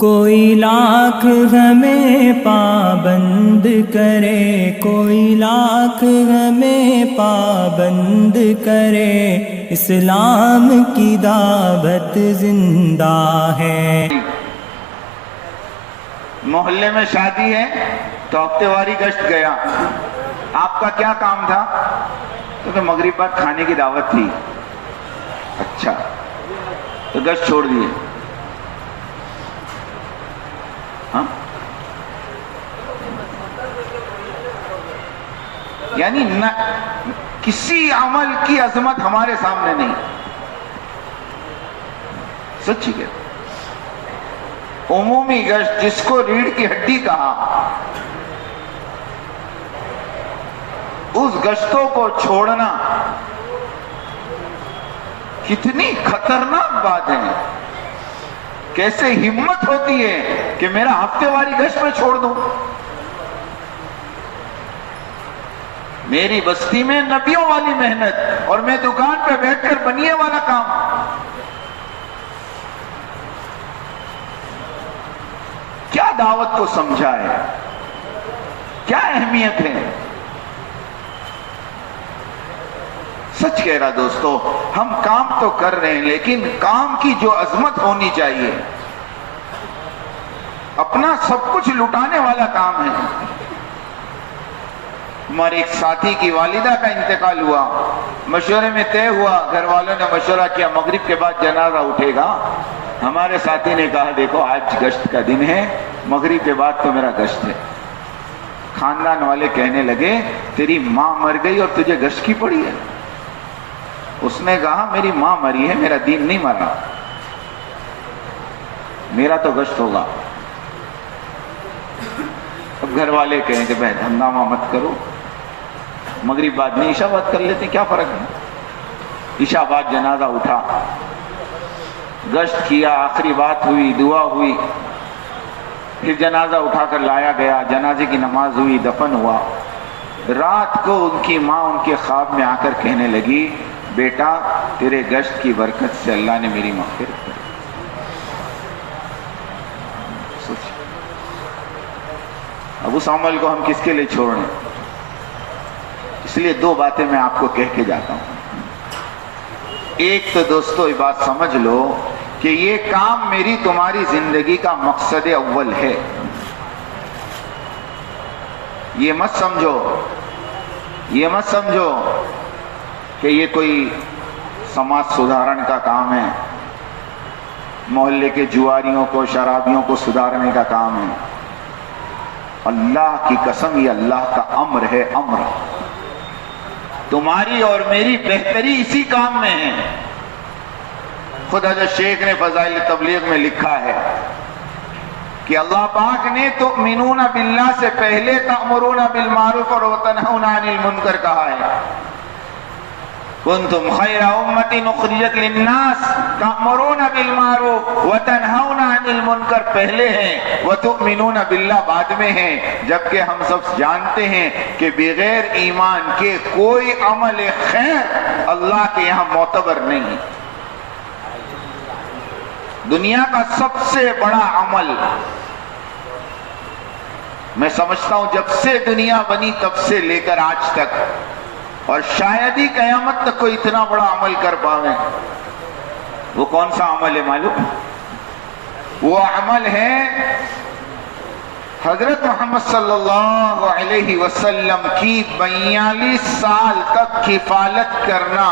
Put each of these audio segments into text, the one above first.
کوئی لاکھ ہمیں پابند کرے، کوئی لاکھ ہمیں پابند کرے، اسلام کی دعوت زندہ ہے۔ محلے میں شادی ہے تو ہفتے واری گشت گیا، آپ کا کیا کام تھا؟ تو مغرب بعد کھانے کی دعوت تھی، اچھا تو گشت چھوڑ دیے۔ ہاں یعنی کسی عمل کی عظمت ہمارے سامنے نہیں، سچی کہ عمومی گشت جس کو ریڑھ کی ہڈی کہا، اس گشتوں کو چھوڑنا کتنی خطرناک بات ہے۔ کیسے ہمت ہوتی ہے کہ میرا ہفتے واری گشت میں چھوڑ دوں؟ میری بستی میں نبیوں والی محنت اور میں دکان پہ بیٹھ کر بنیے والا کام۔ کیا دعوت کو سمجھا ہے، کیا اہمیت ہے؟ سچ کہہ رہا دوستو، ہم کام تو کر رہے ہیں لیکن کام کی جو عظمت ہونی چاہیے، اپنا سب کچھ لٹانے والا کام ہے۔ ہمارے ایک ساتھی کی والدہ کا انتقال ہوا، مشورے میں طے ہوا، گھر والوں نے مشورہ کیا مغرب کے بعد جنازہ اٹھے گا۔ ہمارے ساتھی نے کہا دیکھو آج گشت کا دن ہے، مغرب کے بعد تو میرا گشت ہے۔ خاندان والے کہنے لگے تیری ماں مر گئی اور تجھے گشت کی پڑی ہے؟ اس نے کہا میری ماں مری ہے، میرا دین نہیں مرا، میرا تو گشت ہوگا۔ اب گھر والے کہیں کہ بہن ہنگامہ مت کرو، مغرب بعد میں عشاء بعد کر لیتے، کیا فرق ہے؟ عشاء بعد جنازہ اٹھا، گشت کیا، آخری بات ہوئی، دعا ہوئی، پھر جنازہ اٹھا کر لایا گیا، جنازے کی نماز ہوئی، دفن ہوا۔ رات کو ان کی ماں ان کے خواب میں آ کر کہنے لگی بیٹا تیرے گشت کی برکت سے اللہ نے میری مغفرت کر۔ اب اس عمل کو ہم کس کے لیے چھوڑیں؟ اس لیے دو باتیں میں آپ کو کہہ کے جاتا ہوں۔ ایک تو دوستو یہ بات سمجھ لو کہ یہ کام میری تمہاری زندگی کا مقصد اول ہے۔ یہ مت سمجھو کہ یہ کوئی سماج سدھارن کا کام ہے، محلے کے جواریوں کو شرابیوں کو سدھارنے کا کام ہے۔ اللہ کی قسم یہ اللہ کا امر ہے، امر۔ تمہاری اور میری بہتری اسی کام میں ہے۔ خود حضرت شیخ نے فضائل تبلیغ میں لکھا ہے کہ اللہ پاک نے تؤمنون باللہ سے پہلے تأمرون بالمعروف اور وتنہون عن المنکر کہا ہے۔ کنتم خیر امت اخرجت للناس تأمرون بالمعروف وتنہون عن المنکر پہلے ہیں، وتؤمنون باللہ بعد میں ہیں، جبکہ ہم سب جانتے ہیں کہ بغیر ایمان کے کوئی عمل خیر اللہ کے یہاں معتبر نہیں۔ دنیا کا سب سے بڑا عمل میں سمجھتا ہوں جب سے دنیا بنی تب سے لے کر آج تک، اور شاید ہی قیامت تک کوئی اتنا بڑا عمل کر پاویں، وہ کون سا عمل ہے معلوم؟ وہ عمل ہے حضرت محمد صلی اللہ علیہ وسلم کی 42 سال تک کفالت کرنا۔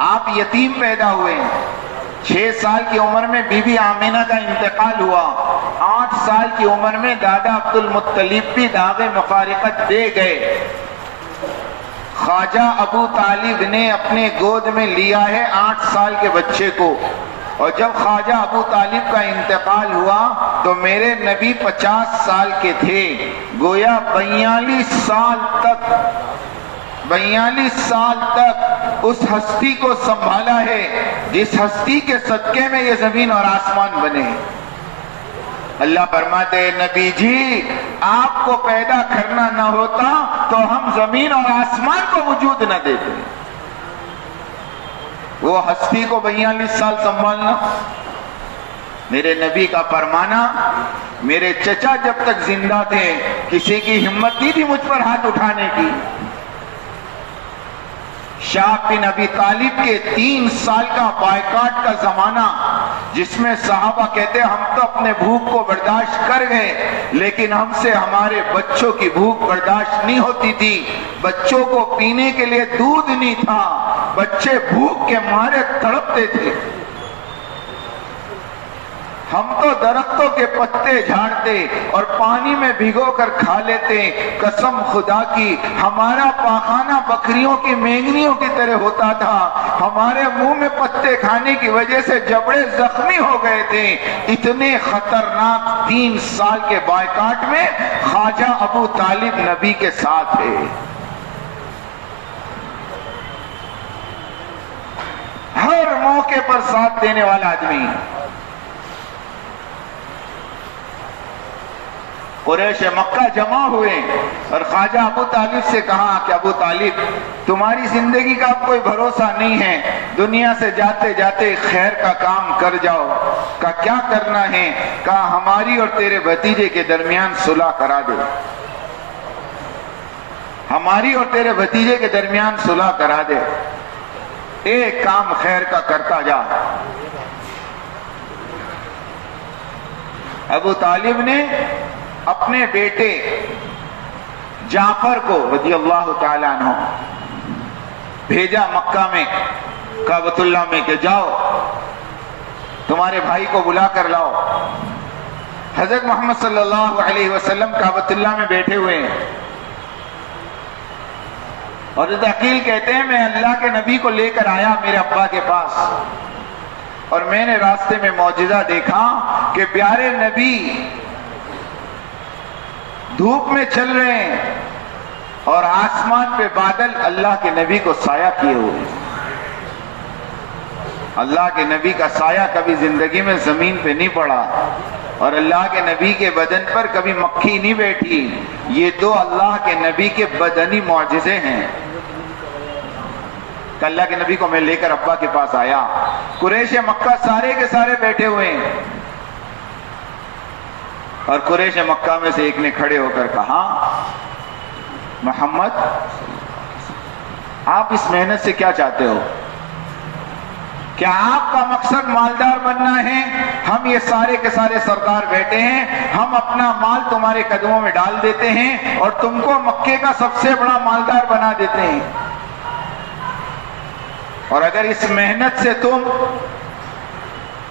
آپ یتیم پیدا ہوئے، 6 سال کی عمر میں بی بی آمینہ کا انتقال ہوا، 8 سال کی عمر میں دادا عبد المطلب بھی داغ مفارقت دے گئے۔ خواجہ ابو طالب نے اپنے گود میں لیا ہے 8 سال کے بچے کو، اور جب خواجہ ابو طالب کا انتقال ہوا تو میرے نبی 50 سال کے تھے۔ گویا 42 سال تک اس ہستی کو سنبھالا ہے جس ہستی کے صدقے میں یہ زمین اور آسمان بنے۔ اللہ فرماتے ہیں نبی جی آپ کو پیدا کرنا نہ ہوتا تو ہم زمین اور آسمان کو وجود نہ دیتے۔ وہ ہستی کو 42 سال سنبھالنا، میرے نبی کا فرمانا، میرے چچا جب تک زندہ تھے کسی کی ہمت نہیں تھی مجھ پر ہاتھ اٹھانے کی۔ شاہ بن ابی طالب کے 3 سال کا بائیکاٹ کا زمانہ، جس میں صحابہ کہتے ہیں ہم تو اپنے بھوک کو برداشت کر گئے لیکن ہم سے ہمارے بچوں کی بھوک برداشت نہیں ہوتی تھی، بچوں کو پینے کے لیے دودھ نہیں تھا، بچے بھوک کے مارے تڑپتے تھے۔ ہم تو درختوں کے پتے جھاڑتے اور پانی میں بھگو کر کھا لیتے، قسم خدا کی ہمارا پاخانہ بکریوں کی مینگنیوں کی طرح ہوتا تھا، ہمارے منہ میں پتے کھانے کی وجہ سے جبڑے زخمی ہو گئے تھے۔ اتنے خطرناک 3 سال کے بائیکاٹ میں خواجہ ابو طالب نبی کے ساتھ تھے۔ ہر موقع پر ساتھ دینے والا آدمی۔ قریش مکہ جمع ہوئے اور خواجہ ابو طالب سے کہا کہ ابو طالب تمہاری زندگی کا اب کوئی بھروسہ نہیں ہے، دنیا سے جاتے جاتے خیر کا کام کر جاؤ۔ کہا کیا کرنا ہے؟ کہا ہماری اور تیرے بھتیجے کے درمیان صلح کرا دے، ہماری اور تیرے بھتیجے کے درمیان صلح کرا دے، ایک کام خیر کا کرتا جا۔ ابو طالب نے اپنے بیٹے جعفر کو رضی اللہ تعالیٰ عنہ بھیجا مکہ میں، کعبۃ اللہ میں، کہ جاؤ تمہارے بھائی کو بلا کر لاؤ۔ حضرت محمد صلی اللہ علیہ وسلم کعبۃ اللہ میں بیٹھے ہوئے ہیں اور حضرت عقیل کہتے ہیں میں اللہ کے نبی کو لے کر آیا میرے ابا کے پاس، اور میں نے راستے میں معجزہ دیکھا کہ پیارے نبی دھوپ میں چل رہے ہیں اور آسمان پہ بادل اللہ کے نبی کو سایہ کیے ہوئے۔ اللہ کے نبی کا سایہ کبھی زندگی میں زمین پہ نہیں پڑا اور اللہ کے نبی کے بدن پر کبھی مکھی نہیں بیٹھی۔ یہ 2 اللہ کے نبی کے بدنی معجزے ہیں۔ کہ اللہ کے نبی کو میں لے کر ابا کے پاس آیا، قریش مکہ سارے کے سارے بیٹھے ہوئے ہیں، اور قریش مکہ میں سے ایک نے کھڑے ہو کر کہا محمد آپ اس محنت سے کیا چاہتے ہو؟ کیا آپ کا مقصد مالدار بننا ہے؟ ہم یہ سارے کے سارے سردار بیٹھے ہیں، ہم اپنا مال تمہارے قدموں میں ڈال دیتے ہیں اور تم کو مکے کا سب سے بڑا مالدار بنا دیتے ہیں، اور اگر اس محنت سے تم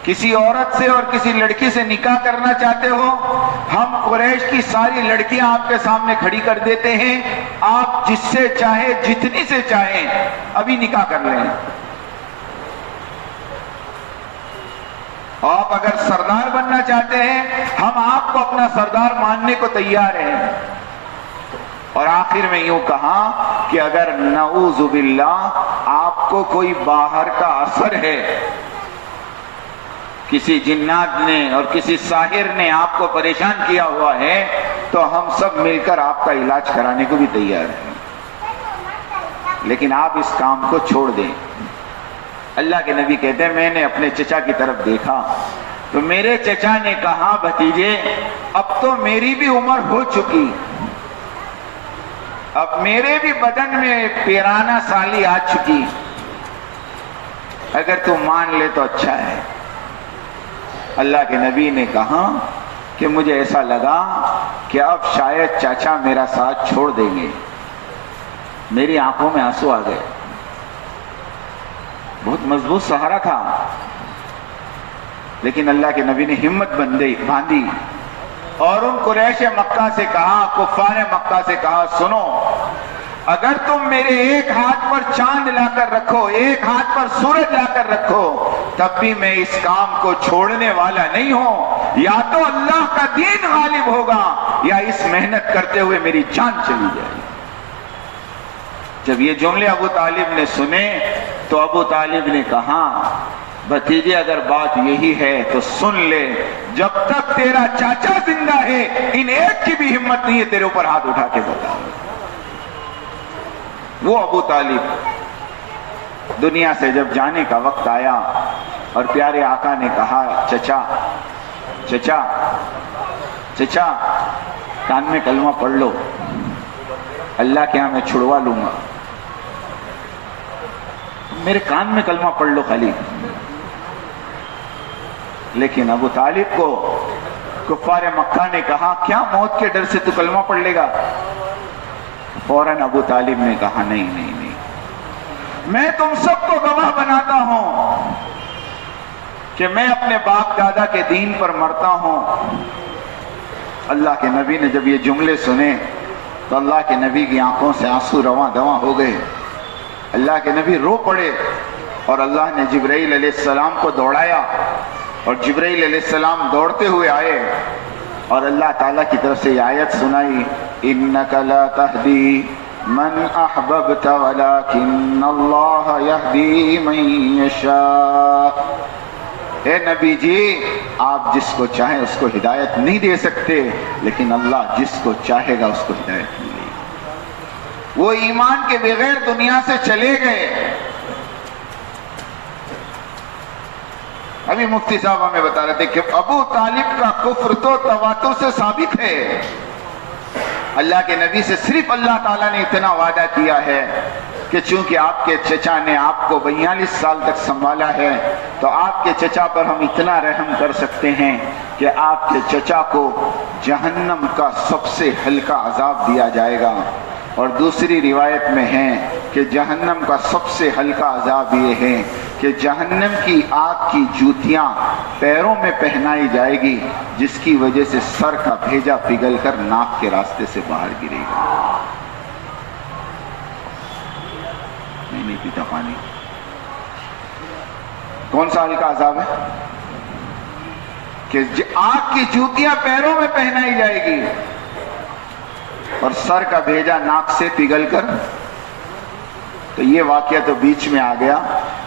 کسی عورت سے اور کسی لڑکی سے نکاح کرنا چاہتے ہو، ہم قریش کی ساری لڑکیاں آپ کے سامنے کھڑی کر دیتے ہیں، آپ جس سے چاہے جتنی سے چاہیں ابھی نکاح کر لیں۔ آپ اگر سردار بننا چاہتے ہیں ہم آپ کو اپنا سردار ماننے کو تیار ہیں۔ اور آخر میں یوں کہا کہ اگر نعوذ باللہ آپ کو کوئی باہر کا اثر ہے، کسی جنات نے اور کسی ساحر نے آپ کو پریشان کیا ہوا ہے، تو ہم سب مل کر آپ کا علاج کرانے کو بھی تیار ہیں، لیکن آپ اس کام کو چھوڑ دیں۔ اللہ کے نبی کہتے ہیں میں نے اپنے چچا کی طرف دیکھا تو میرے چچا نے کہا بھتیجے اب تو میری بھی عمر ہو چکی، اب میرے بھی بدن میں پیرانہ سالی آ چکی، اگر تو مان لے تو اچھا ہے۔ اللہ کے نبی نے کہا کہ مجھے ایسا لگا کہ اب شاید چاچا میرا ساتھ چھوڑ دیں گے۔ میری آنکھوں میں آنسو آ گئے، بہت مضبوط سہارا تھا، لیکن اللہ کے نبی نے ہمت باندھی اور ان قریش مکہ سے کہا، کفار مکہ سے کہا سنو، اگر تم میرے ایک ہاتھ پر چاند لا کر رکھو، ایک ہاتھ پر سورج لا کر رکھو، تب بھی میں اس کام کو چھوڑنے والا نہیں ہوں، یا تو اللہ کا دین غالب ہوگا یا اس محنت کرتے ہوئے میری جان چلی جائے۔ جب یہ جملے ابو طالب نے سنے تو ابو طالب نے کہا بھتیجے اگر بات یہی ہے تو سن لے، جب تک تیرا چاچا زندہ ہے ان ایک کی بھی ہمت نہیں ہے تیرے اوپر ہاتھ اٹھا کے بتا۔ وہ ابو طالب دنیا سے جب جانے کا وقت آیا اور پیارے آقا نے کہا چچا چچا چچا کان میں کلمہ پڑھ لو، اللہ کے ہاں میں چھڑوا لوں گا، میرے کان میں کلمہ پڑھ لو خالی۔ لیکن ابو طالب کو کفار مکہ نے کہا کیا موت کے ڈر سے تو کلمہ پڑھ لے گا؟ فوراً ابو طالب نے کہا نہیں نہیں نہیں، میں تم سب کو گواہ بناتا ہوں کہ میں اپنے باپ دادا کے دین پر مرتا ہوں۔ اللہ کے نبی نے جب یہ جملے سنے تو اللہ کے نبی کی آنکھوں سے آنسو رواں دواں ہو گئے، اللہ کے نبی رو پڑے، اور اللہ نے جبرائیل علیہ السلام کو دوڑایا، اور جبرائیل علیہ السلام دوڑتے ہوئے آئے اور اللہ تعالیٰ کی طرف سے یہ آیت سنائی، اِنَّكَ لَا تَهْدِي مَنْ أَحْبَبْتَ وَلَكِنَّ اللَّهَ يَهْدِي مَنْ يَشَاءُ۔ اے نبی جی، آپ جس کو چاہیں اس کو ہدایت نہیں دے سکتے، لیکن اللہ جس کو چاہے گا اس کو ہدایت ملے گی۔ وہ ایمان کے بغیر دنیا سے چلے گئے۔ ابھی مفتی صاحب ہمیں بتا رہے تھے کہ ابو طالب کا کفر تو تواتر سے ثابت ہے۔ اللہ کے نبی سے صرف اللہ تعالیٰ نے اتنا وعدہ کیا ہے کہ چونکہ آپ کے چچا نے آپ کو 42 سال تک سنبھالا ہے، تو آپ کے چچا پر ہم اتنا رحم کر سکتے ہیں کہ آپ کے چچا کو جہنم کا سب سے ہلکا عذاب دیا جائے گا۔ اور دوسری روایت میں ہے کہ جہنم کا سب سے ہلکا عذاب یہ ہے کہ جہنم کی آگ کی جوتیاں پیروں میں پہنائی جائے گی، جس کی وجہ سے سر کا بھیجا پگھل کر ناک کے راستے سے باہر گرے گا۔ نہیں پیتا پانی۔ کون سا ہلکا عذاب ہے؟ کہ آگ کی جوتیاں پیروں میں پہنائی جائے گی اور سر کا بھیجا ناک سے پگھل کر۔ تو یہ واقعہ تو بیچ میں آ گیا،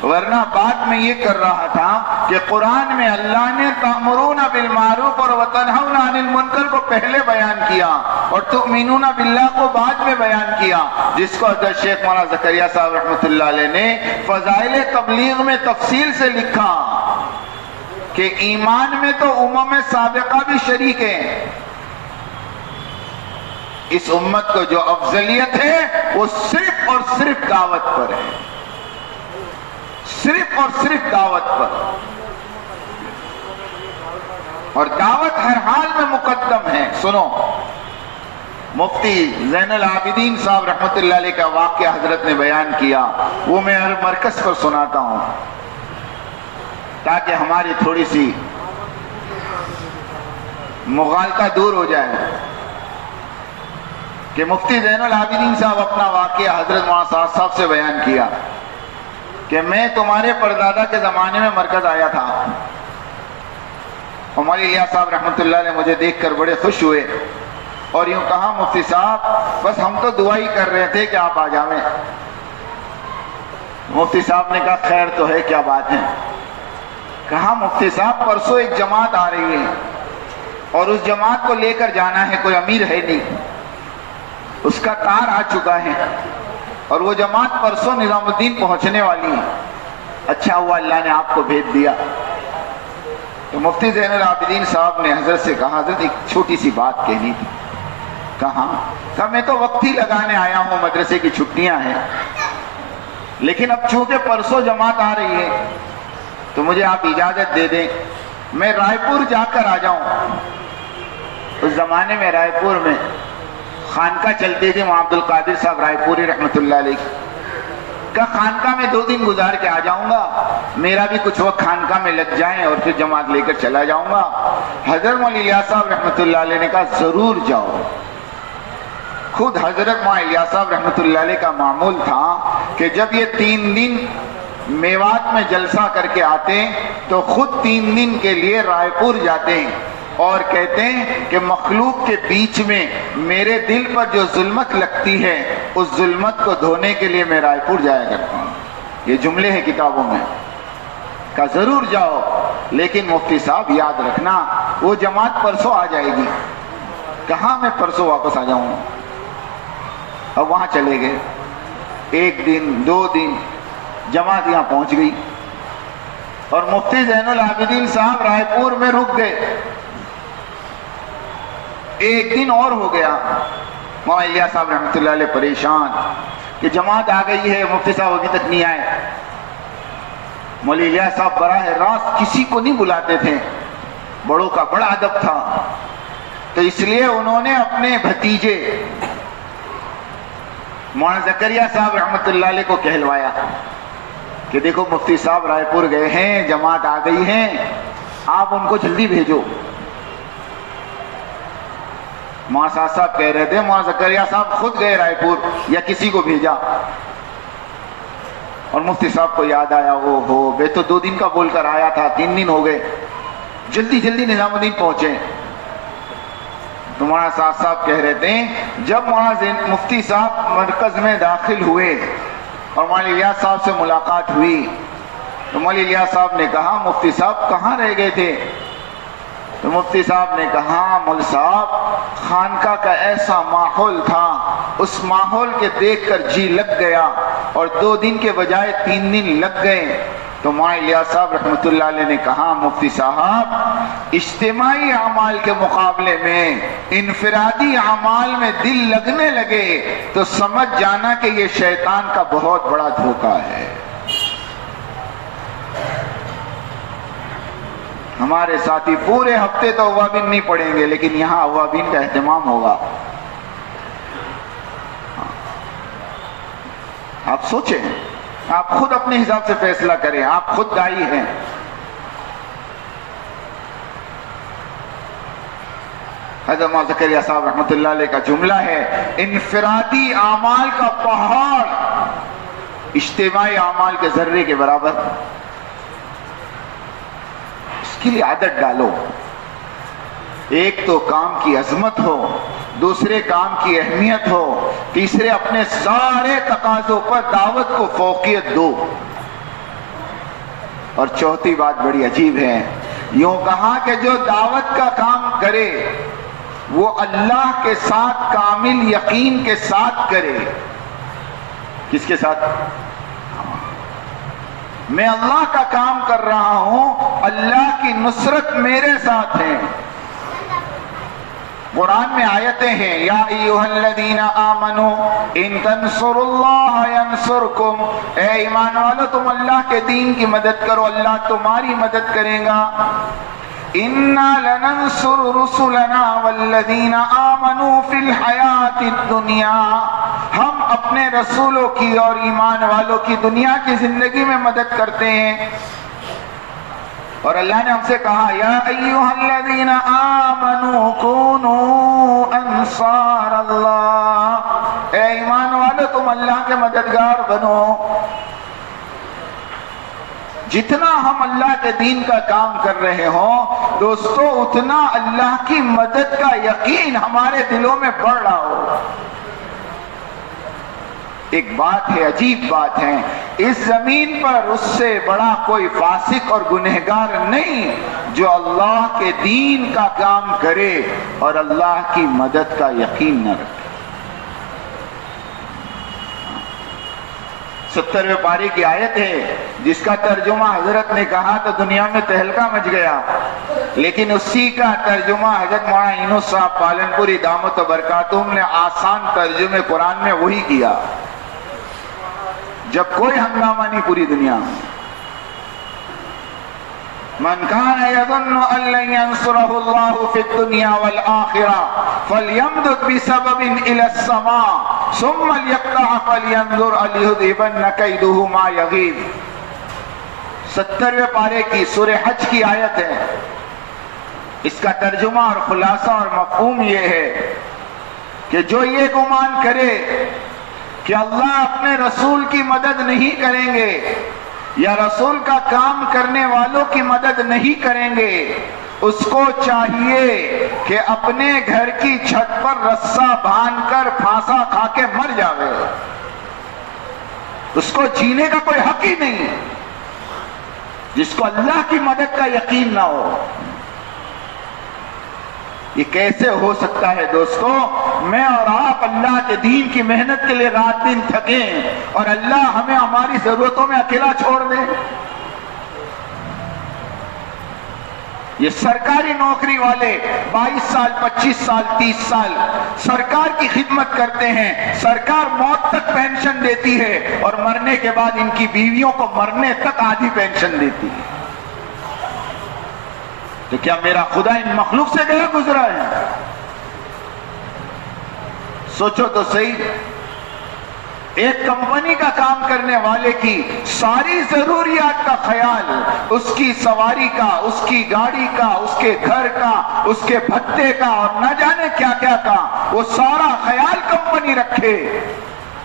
ورنہ بات میں یہ کر رہا تھا کہ قرآن میں اللہ نے تأمرون بالمعروف اور وتنہون عن المنکر کو پہلے بیان کیا اور تؤمنون باللہ کو بعد میں بیان کیا، جس کو حضرت شیخ مولانا زکریا صاحب رحمۃ اللہ علیہ نے فضائل تبلیغ میں تفصیل سے لکھا کہ ایمان میں تو امم سابقہ بھی شریک ہیں۔ اس امت کو جو افضلیت ہے وہ صرف اور صرف دعوت پر ہے، صرف اور صرف دعوت پر، اور دعوت ہر حال میں مقدم ہے۔ سنو، مفتی زین العابدین صاحب رحمۃ اللہ علیہ کا واقعہ حضرت نے بیان کیا، وہ میں ہر مرکز پر سناتا ہوں تاکہ ہماری تھوڑی سی مغالطہ دور ہو جائے۔ کہ مفتی زین العابدین صاحب اپنا واقعہ حضرت مولانا صاحب سے بیان کیا کہ میں تمہارے پردادا کے زمانے میں مرکز آیا تھا، ہماری الیاس صاحب رحمۃ اللہ علیہ مجھے دیکھ کر بڑے خوش ہوئے اور یوں کہا مفتی صاحب بس ہم تو دعا ہی کر رہے تھے کہ آپ آ جائیں۔ مفتی صاحب نے کہا خیر تو ہے، کیا بات ہے؟ کہا مفتی صاحب پرسوں ایک جماعت آ رہی ہے اور اس جماعت کو لے کر جانا ہے، کوئی امیر ہے نہیں، اس کا کار آ چکا ہے اور وہ جماعت پرسوں نظام الدین پہنچنے والی ہے۔ اچھا ہوا اللہ نے آپ کو بھیج دیا۔ تو مفتی زین العابدین صاحب نے حضرت سے کہا حضرت ایک چھوٹی سی بات کہنی تھی۔ کہا میں تو وقت ہی لگانے آیا ہوں، مدرسے کی چھٹیاں ہیں، لیکن اب چونکہ پرسوں جماعت آ رہی ہے تو مجھے آپ اجازت دے دیں میں رائے پور جا کر آ جاؤں۔ اس زمانے میں رائے پور میں خانقاہ چلتی تھی، وہاں عبد القادر صاحب رائے پوری رحمۃ اللہ علیہ کا خانقاہ میں 2 دن گزار کے آ جاؤں گا، میرا بھی کچھ وقت خانقاہ میں لگ جائیں اور پھر جماعت لے کر چلا جاؤں گا۔ حضرت مولانا الیاس صاحب رحمۃ اللہ علیہ نے کہا ضرور جاؤ۔ خود حضرت مولانا الیاس صاحب رحمۃ اللہ علیہ کا معمول تھا کہ جب یہ 3 دن میوات میں جلسہ کر کے آتے تو خود 3 دن کے لیے رائے پور جاتے ہیں اور کہتے ہیں کہ مخلوق کے بیچ میں میرے دل پر جو ظلمت لگتی ہے اس ظلمت کو دھونے کے لیے میں رائے پور جایا کرتا ہوں۔ یہ جملے ہیں کتابوں میں۔ کہا ضرور جاؤ، لیکن مفتی صاحب یاد رکھنا وہ جماعت پرسوں آ جائے گی۔ کہاں میں پرسوں واپس آ جاؤں گا؟ اب وہاں چلے گئے، 1 دن 2 دن جماعت یہاں پہنچ گئی اور مفتی زین العابدین صاحب رائے پور میں رک گئے. ایک دن اور ہو گیا. مولانا الیاس صاحب رحمۃ اللہ علیہ پریشان کہ جماعت آ گئی ہے, مفتی صاحب ابھی تک نہیں آئے. مولانا الیاس صاحب براہ راست کسی کو نہیں بلاتے تھے, بڑوں کا بڑا ادب تھا, تو اس لیے انہوں نے اپنے بھتیجے مولانا زکریا صاحب رحمۃ اللہ علیہ کو کہلوایا کہ دیکھو مفتی صاحب رائے پور گئے ہیں, جماعت آ گئی ہیں, آپ ان کو جلدی بھیجو. مولانا صاحب کہہ رہے تھے مولانا زکریا صاحب خود گئے رائے پور یا کسی کو بھیجا, اور مفتی صاحب کو یاد آیا او ہو میں تو 2 دن کا بول کر آیا تھا, 3 دن ہو گئے, جلدی جلدی نظام الدین پہنچے. تو مولانا صاحب کہہ رہے تھے جب مولانا مفتی صاحب مرکز میں داخل ہوئے اور مولانا الیاس صاحب سے ملاقات ہوئی تو مولانا الیاس صاحب نے کہا مفتی صاحب کہاں رہ گئے تھے؟ تو مفتی صاحب نے کہا مول صاحب خانقاہ کا ایسا ماحول تھا, اس ماحول کے دیکھ کر جی لگ گیا اور 2 دن کے بجائے 3 دن لگ گئے. تو مولانا الیاس صاحب رحمۃ اللہ علیہ نے کہا مفتی صاحب اجتماعی اعمال کے مقابلے میں انفرادی اعمال میں دل لگنے لگے تو سمجھ جانا کہ یہ شیطان کا بہت بڑا دھوکہ ہے. ہمارے ساتھی پورے ہفتے تو اوابین نہیں پڑھیں گے لیکن یہاں اوابین کا اہتمام ہوگا. آپ سوچیں, آپ خود اپنے حساب سے فیصلہ کریں, آپ خود دائی ہیں. حضرت مولانا زکریا صاحب رحمۃ اللہ علیہ کا جملہ ہے انفرادی اعمال کا پہاڑ اجتماعی اعمال کے ذرے کے برابر. اس کے لیے عادت ڈالو, ایک تو کام کی عظمت ہو, دوسرے کام کی اہمیت ہو, تیسرے اپنے سارے تقاضوں پر دعوت کو فوقیت دو, اور چوتھی بات بڑی عجیب ہے, یوں کہا کہ جو دعوت کا کام کرے وہ اللہ کے ساتھ کامل یقین کے ساتھ کرے. کس کے ساتھ؟ میں اللہ کا کام کر رہا ہوں, اللہ کی نصرت میرے ساتھ ہے. قرآن میں آیتیں ہیں یا ایھا الذین آمنوا ان تنصروا اللہ ینصرکم, اے ایمان والو تم اللہ کے دین کی مدد کرو اللہ تمہاری مدد کرے گا. انا لننصر رسلنا والذین آمنوا فی الحیاۃ الدنیا, ہم اپنے رسولوں کی اور ایمان والوں کی دنیا کی زندگی میں مدد کرتے ہیں. اور اللہ نے ہم سے کہا یا ایھا الذین آمنوا کونوا انصار اللہ, اے ایمان والو تم اللہ کے مددگار بنو. جتنا ہم اللہ کے دین کا کام کر رہے ہوں دوستو اتنا اللہ کی مدد کا یقین ہمارے دلوں میں بڑھ رہا ہو. ایک بات ہے, عجیب بات ہے, اس زمین پر اس سے بڑا کوئی فاسق اور گنہگار نہیں جو اللہ کے دین کا کام کرے اور اللہ کی مدد کا یقین نہ رکھے. 70ویں پارے کی آیت ہے جس کا ترجمہ حضرت نے کہا تو دنیا میں تہلکہ مچ گیا, لیکن اسی کا ترجمہ حضرت مولانا یونس صاحب پالنپوری دامت و برکاتہم نے آسان ترجمے قرآن میں وہی کیا جب کوئی ہنگامہ نہیں پوری دنیا میں. من کان یظن ان لن ینصرہ اللہ فی الدنیا والآخرہ فلیمدد بسبب الی السماء ثم لیقطع فلینظر الیذہبن کیدہ ما یغیظ. 70ویں پارے کی سورہ حج کی آیت ہے. اس کا ترجمہ اور خلاصہ اور مفہوم یہ ہے کہ جو یہ گمان کرے کہ اللہ اپنے رسول کی مدد نہیں کریں گے یا رسول کا کام کرنے والوں کی مدد نہیں کریں گے, اس کو چاہیے کہ اپنے گھر کی چھت پر رسہ باندھ کر پھانسا کھا کے مر جاوے. اس کو جینے کا کوئی حق ہی نہیں جس کو اللہ کی مدد کا یقین نہ ہو. یہ کیسے ہو سکتا ہے دوستو؟ میں اور آپ اللہ کے دین کی محنت کے لیے رات دن تھکیں اور اللہ ہمیں ہماری ضرورتوں میں اکیلا چھوڑ دے۔ یہ سرکاری نوکری والے 22 سال 25 سال 30 سال سرکار کی خدمت کرتے ہیں، سرکار موت تک پینشن دیتی ہے اور مرنے کے بعد ان کی بیویوں کو مرنے تک آدھی پینشن دیتی ہے۔ تو کیا میرا خدا ان مخلوق سے گیا گزرا ہے؟ سوچو تو صحیح، ایک کمپنی کا کام کرنے والے کی ساری ضروریات کا خیال، اس کی سواری کا، اس کی گاڑی کا، اس کے گھر کا، اس کے بھتے کا اور نہ جانے کیا کیا کا، وہ سارا خیال کمپنی رکھے۔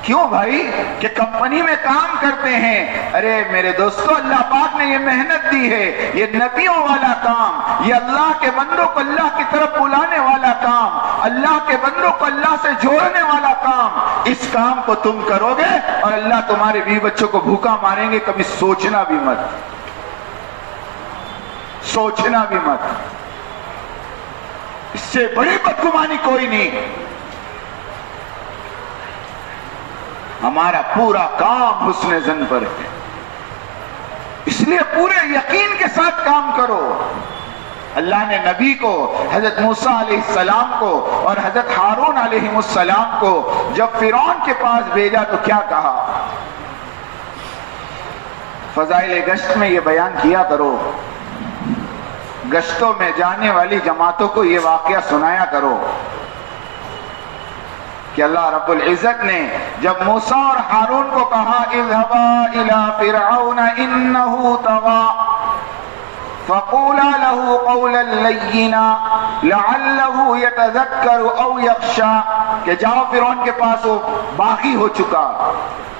کیوں بھائی؟ کہ کمپنی میں کام کرتے ہیں۔ ارے میرے دوستو، اللہ پاک نے یہ محنت دی ہے، یہ نبیوں والا کام، یہ اللہ کے بندوں کو اللہ کی طرف بلانے والا کام، اللہ کے بندوں کو اللہ سے جوڑنے والا کام، اس کام کو تم کرو گے اور اللہ تمہارے بیوی بچوں کو بھوکا ماریں گے، کبھی سوچنا بھی مت، سوچنا بھی مت۔ اس سے بڑی بدگمانی کوئی نہیں۔ ہمارا پورا کام حسن ظن پر ہے، اس لیے پورے یقین کے ساتھ کام کرو۔ اللہ نے نبی کو، حضرت موسیٰ علیہ السلام کو اور حضرت ہارون علیہ السلام کو جب فرعون کے پاس بھیجا تو کیا کہا؟ فضائل گشت میں یہ بیان کیا کرو، گشتوں میں جانے والی جماعتوں کو یہ واقعہ سنایا کرو کہ اللہ رب العزت نے جب موسیٰ اور ہارون کو کہا اذهبا الى فرعون انه طغى فقولا له قولا لینا لعله يتذکر او یخشى، کہ جاؤ فرعون کے پاس، وہ باغی ہو چکا،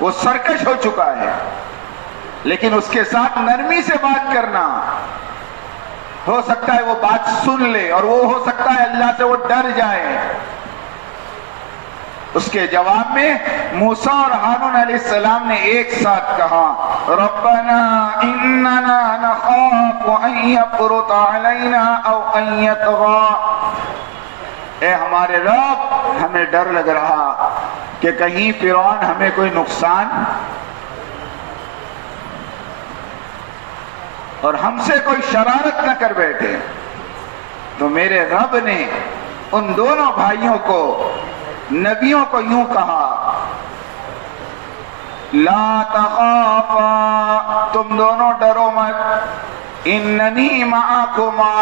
وہ سرکش ہو چکا ہے، لیکن اس کے ساتھ نرمی سے بات کرنا، ہو سکتا ہے وہ بات سن لے اور وہ ہو سکتا ہے اللہ سے وہ ڈر جائے۔ اس کے جواب میں موسیٰ اور ہارون علیہ السلام نے ایک ساتھ کہا ربنا اننا نخاف ان يفرط علينا او ان يطغى، اے ہمارے رب ہمیں ڈر لگ رہا کہ کہیں فرعون ہمیں کوئی نقصان اور ہم سے کوئی شرارت نہ کر بیٹھے۔ تو میرے رب نے ان دونوں بھائیوں کو، نبیوں کو یوں کہا لا تخافا، تم دونوں ڈرو مت، اننی معکما،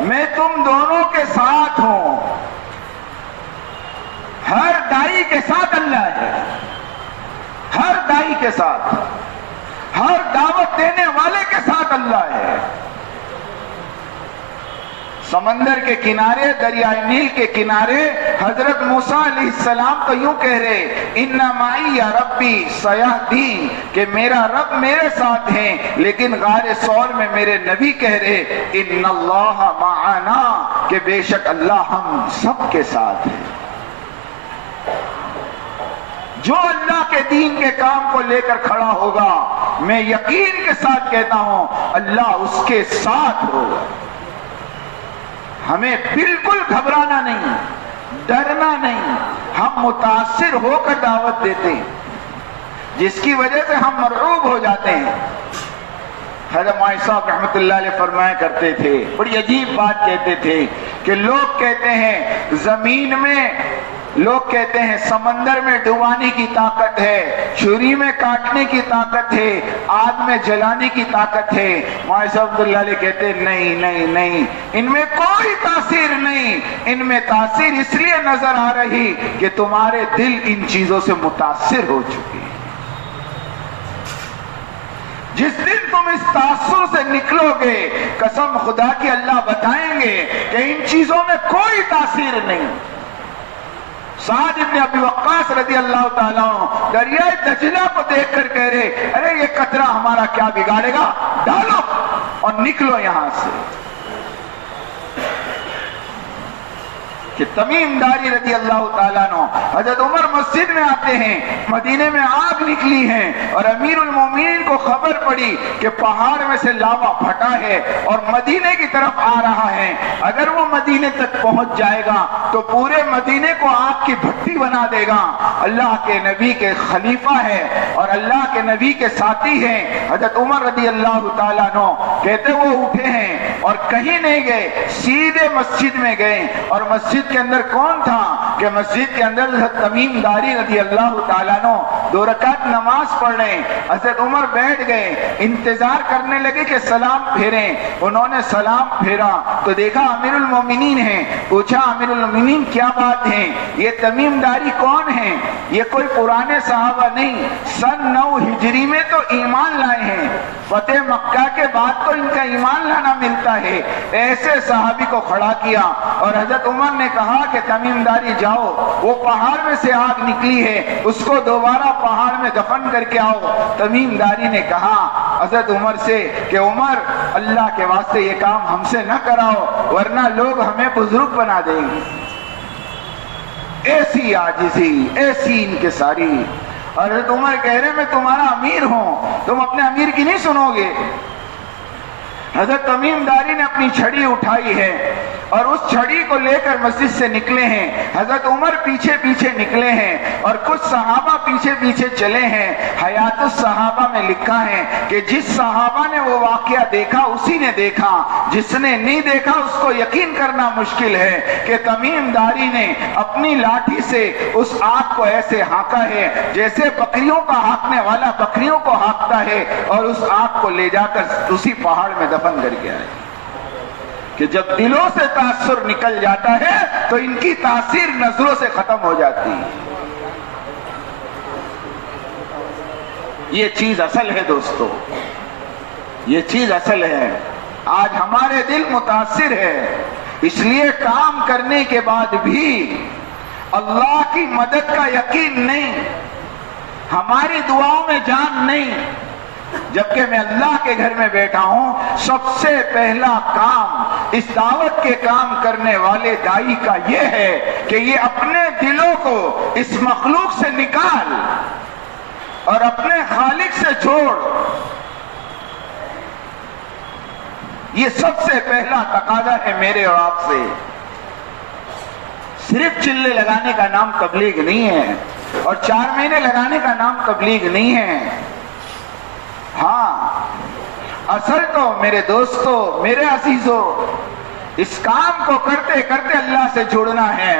میں تم دونوں کے ساتھ ہوں۔ ہر دائی کے ساتھ اللہ ہے، ہر دائی کے ساتھ، ہر دعوت دینے والے کے ساتھ اللہ ہے۔ سمندر کے کنارے، دریائے نیل کے کنارے حضرت موسیٰ علیہ السلام تو یوں کہہ رہے ان معی یا ربی سیہدین، کہ میرا رب میرے ساتھ ہیں، لیکن غار ثور میں میرے نبی کہہ رہے ان اللہ معنا، کہ بے شک اللہ ہم سب کے ساتھ ہیں۔ جو اللہ کے دین کے کام کو لے کر کھڑا ہوگا، میں یقین کے ساتھ کہتا ہوں اللہ اس کے ساتھ ہوگا۔ ہمیں بالکل گھبرانا نہیں، ڈرنا نہیں، ہم متاثر ہو کر دعوت دیتے ہیں، جس کی وجہ سے ہم مرعوب ہو جاتے ہیں۔ حضرت معاذ صاحب رحمت اللہ علیہ فرمایا کرتے تھے، بڑی عجیب بات کہتے تھے کہ لوگ کہتے ہیں زمین میں، لوگ کہتے ہیں سمندر میں ڈبانے کی طاقت ہے، چھری میں کاٹنے کی طاقت ہے، آگ میں جلانے کی طاقت ہے۔ معاذ صاحب اللہ علیہ کہتے ہیں نہیں نہیں نہیں، ان میں کوئی تاثیر نہیں، ان میں تاثیر اس لیے نظر آ رہی کہ تمہارے دل ان چیزوں سے متاثر ہو چکے ہیں۔ جس دن تم اس تاثر سے نکلو گے، قسم خدا کی اللہ بتائیں گے کہ ان چیزوں میں کوئی تاثیر نہیں۔ سعد ابن ابی وقاص رضی اللہ تعالیٰ عنہ دریائے دجلہ کو دیکھ کر کہہ رہے ارے یہ قطرہ ہمارا کیا بگاڑے گا، ڈالو اور نکلو یہاں سے۔ کہ تمیم داری رضی اللہ تعالیٰ عنہ حضرت عمر مسجد میں آتے ہیں، مدینے میں آگ نکلی ہے اور امیر المومنین کو خبر پڑی کہ پہاڑ میں سے لاوا پھٹا ہے اور مدینے کی طرف آ رہا ہے، اگر وہ مدینے تک پہنچ جائے گا تو پورے مدینے کو آگ کی بھٹی بنا دے گا۔ اللہ کے نبی کے خلیفہ ہے اور اللہ کے نبی کے ساتھی ہیں حضرت عمر رضی اللہ تعالیٰ عنہ، کہتے وہ اٹھے ہیں اور کہیں نہیں گئے، سیدھے مسجد میں گئے، اور مسجد کے اندر کون تھا کہ مسجد کے اندر حضرت تمیم داری رضی اللہ تعالیٰ عنہ 2 رکعت نماز پڑھ رہے ہیں۔ حضرت عمر بیٹھ گئے، انتظار کرنے لگے کہ سلام پھیریں، انہوں نے سلام پھیرا تو دیکھا امیر المومنین ہیں، پوچھا امیر المومنین کیا بات ہے، یہ تمیم داری کون ہیں؟ یہ کوئی پرانے صحابہ نہیں، سن 9 ہجری میں تو ایمان لائے ہیں، فتح مکہ کے بعد تو ان کا ایمان لانا ملتا ہے۔ ایسے صحابی کو کھڑا کیا اور حضرت عمر نے کہا کہ تمیم داری جاؤ، وہ پہاڑ میں سے آگ نکلی ہے، اس کو دوبارہ پہاڑ میں دفن کر کے آؤ۔ تمیم داری نے کہا حضرت عمر سے کہ عمر اللہ کے واسطے یہ کام ہم سے نہ کراؤ ورنہ لوگ ہمیں بزرگ بنا دیں گے۔ ایسی عاجزی، ایسی انکساری۔ حضرت عمر کہہ رہے میں تمہارا امیر ہوں، تم اپنے امیر کی نہیں سنو گے؟ حضرت تمیم داری نے اپنی چھڑی اٹھائی ہے اور اس چھڑی کو لے کر مسجد سے نکلے ہیں، حضرت عمر پیچھے پیچھے نکلے ہیں اور کچھ صحابہ پیچھے پیچھے چلے ہیں۔ حیات الصحابہ میں لکھا ہے کہ جس صحابہ نے وہ واقعہ دیکھا اسی نے دیکھا، جس نے نہیں دیکھا اس کو یقین کرنا مشکل ہے کہ تمیم داری نے اپنی لاٹھی سے اس آگ کو ایسے ہانکا ہے جیسے بکریوں کا ہانکنے والا بکریوں کو ہانکتا ہے، اور اس آگ کو لے جا کر اسی پہاڑ میں دفن کر کے آئے۔ کہ جب دلوں سے تاثر نکل جاتا ہے تو ان کی تاثیر نظروں سے ختم ہو جاتی ہے۔ یہ چیز اصل ہے دوستو، یہ چیز اصل ہے۔ آج ہمارے دل متاثر ہے، اس لیے کام کرنے کے بعد بھی اللہ کی مدد کا یقین نہیں، ہماری دعاؤں میں جان نہیں۔ جبکہ میں اللہ کے گھر میں بیٹھا ہوں، سب سے پہلا کام اس دعوت کے کام کرنے والے دائی کا یہ ہے کہ یہ اپنے دلوں کو اس مخلوق سے نکال اور اپنے خالق سے جوڑ۔ یہ سب سے پہلا تقاضا ہے میرے اور آپ سے۔ صرف چلے لگانے کا نام تبلیغ نہیں ہے اور 4 مہینے لگانے کا نام تبلیغ نہیں ہے۔ ہاں، اصل تو میرے دوستو، میرے عزیزو، اس کام کو کرتے کرتے اللہ سے جڑنا ہے۔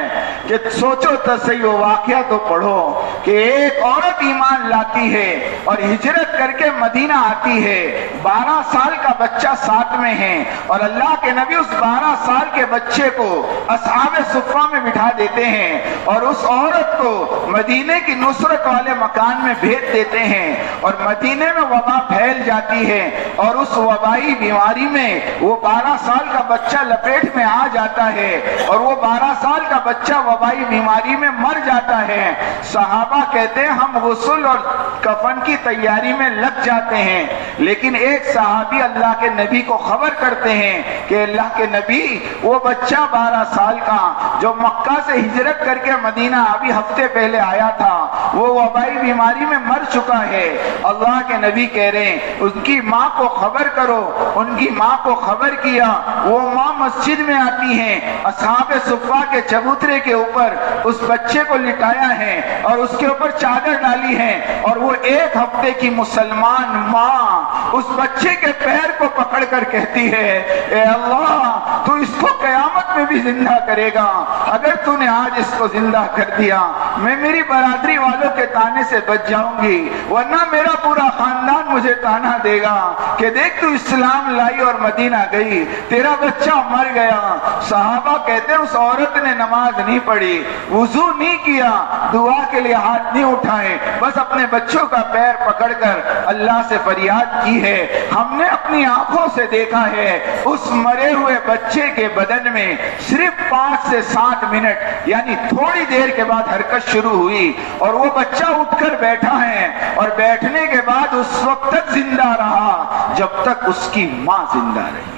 کہ سوچو تو صحیح، وہ واقعہ تو پڑھو کہ ایک عورت ایمان لاتی ہے اور ہجرت کر کے مدینہ آتی ہے، 12 سال کا بچہ ساتھ میں ہے، اور اللہ کے نبی اس 12 سال کے بچے کو اصحاب صفہ میں بٹھا دیتے ہیں اور اس عورت کو مدینے کی نصرت والے مکان میں بھیج دیتے ہیں، اور مدینے میں وبا پھیل جاتی ہے اور اس وبائی بیماری میں وہ 12 سال کا بچہ لپیٹ میں آ جاتا ہے اور وہ 12 سال کا بچہ وبائی بیماری میں مر جاتا ہے۔ صحابہ کہتے ہیں ہم غسل اور کفن کی تیاری میں لگ جاتے ہیں، لیکن ایک صحابی اللہ کے نبی کو خبر کرتے ہیں کہ اللہ کے نبی، وہ بچہ 12 سال کا جو مکہ سے ہجرت کر کے مدینہ ابھی ہفتے پہلے آیا تھا، وہ وبائی بیماری میں مر چکا ہے۔ اللہ کے نبی کہہ رہے ہیں ان کی ماں کو خبر کرو۔ ان کی ماں کو خبر کیا، وہ ماں مسجد میں آتی ہیں، اصحاب صفہ کے چبوترے کے اوپر اس بچے کو لٹایا ہے اور اس کے اوپر چادر ڈالی ہے، اور وہ 1 ہفتے کی مسلمان ماں اس بچے کے پیر کو پکڑ کر کہتی ہے اے اللہ، تو اس کو قیامت میں بھی زندہ کرے گا۔ اگر تو نے آج اس کو زندہ کر دیا، میں میری برادری والوں کے تانے سے بچ جاؤں گی، ورنہ میرا پورا خاندان مجھے تانا دے گا کہ دیکھ تو اسلام لائی اور مدینہ گئی، تیرا بچہ مر گیا۔ صحابہ کہتے ہیں اس عورت نے نماز نہیں پڑھی، وضو نہیں کیا، دعا کے لیے ہاتھ نہیں اٹھائے، بس اپنے بچوں کا پیر پکڑ کر اللہ سے فریاد کی ہے۔ ہم نے اپنی آنکھوں سے دیکھا ہے اس مرے ہوئے بچے کے بدن میں صرف 5 سے 7 منٹ یعنی تھوڑی دیر کے بعد حرکت شروع ہوئی، اور وہ بچہ اٹھ کر بیٹھا ہے، اور بیٹھنے کے بعد اس وقت تک زندہ رہا جب تک اس کی ماں زندہ رہی۔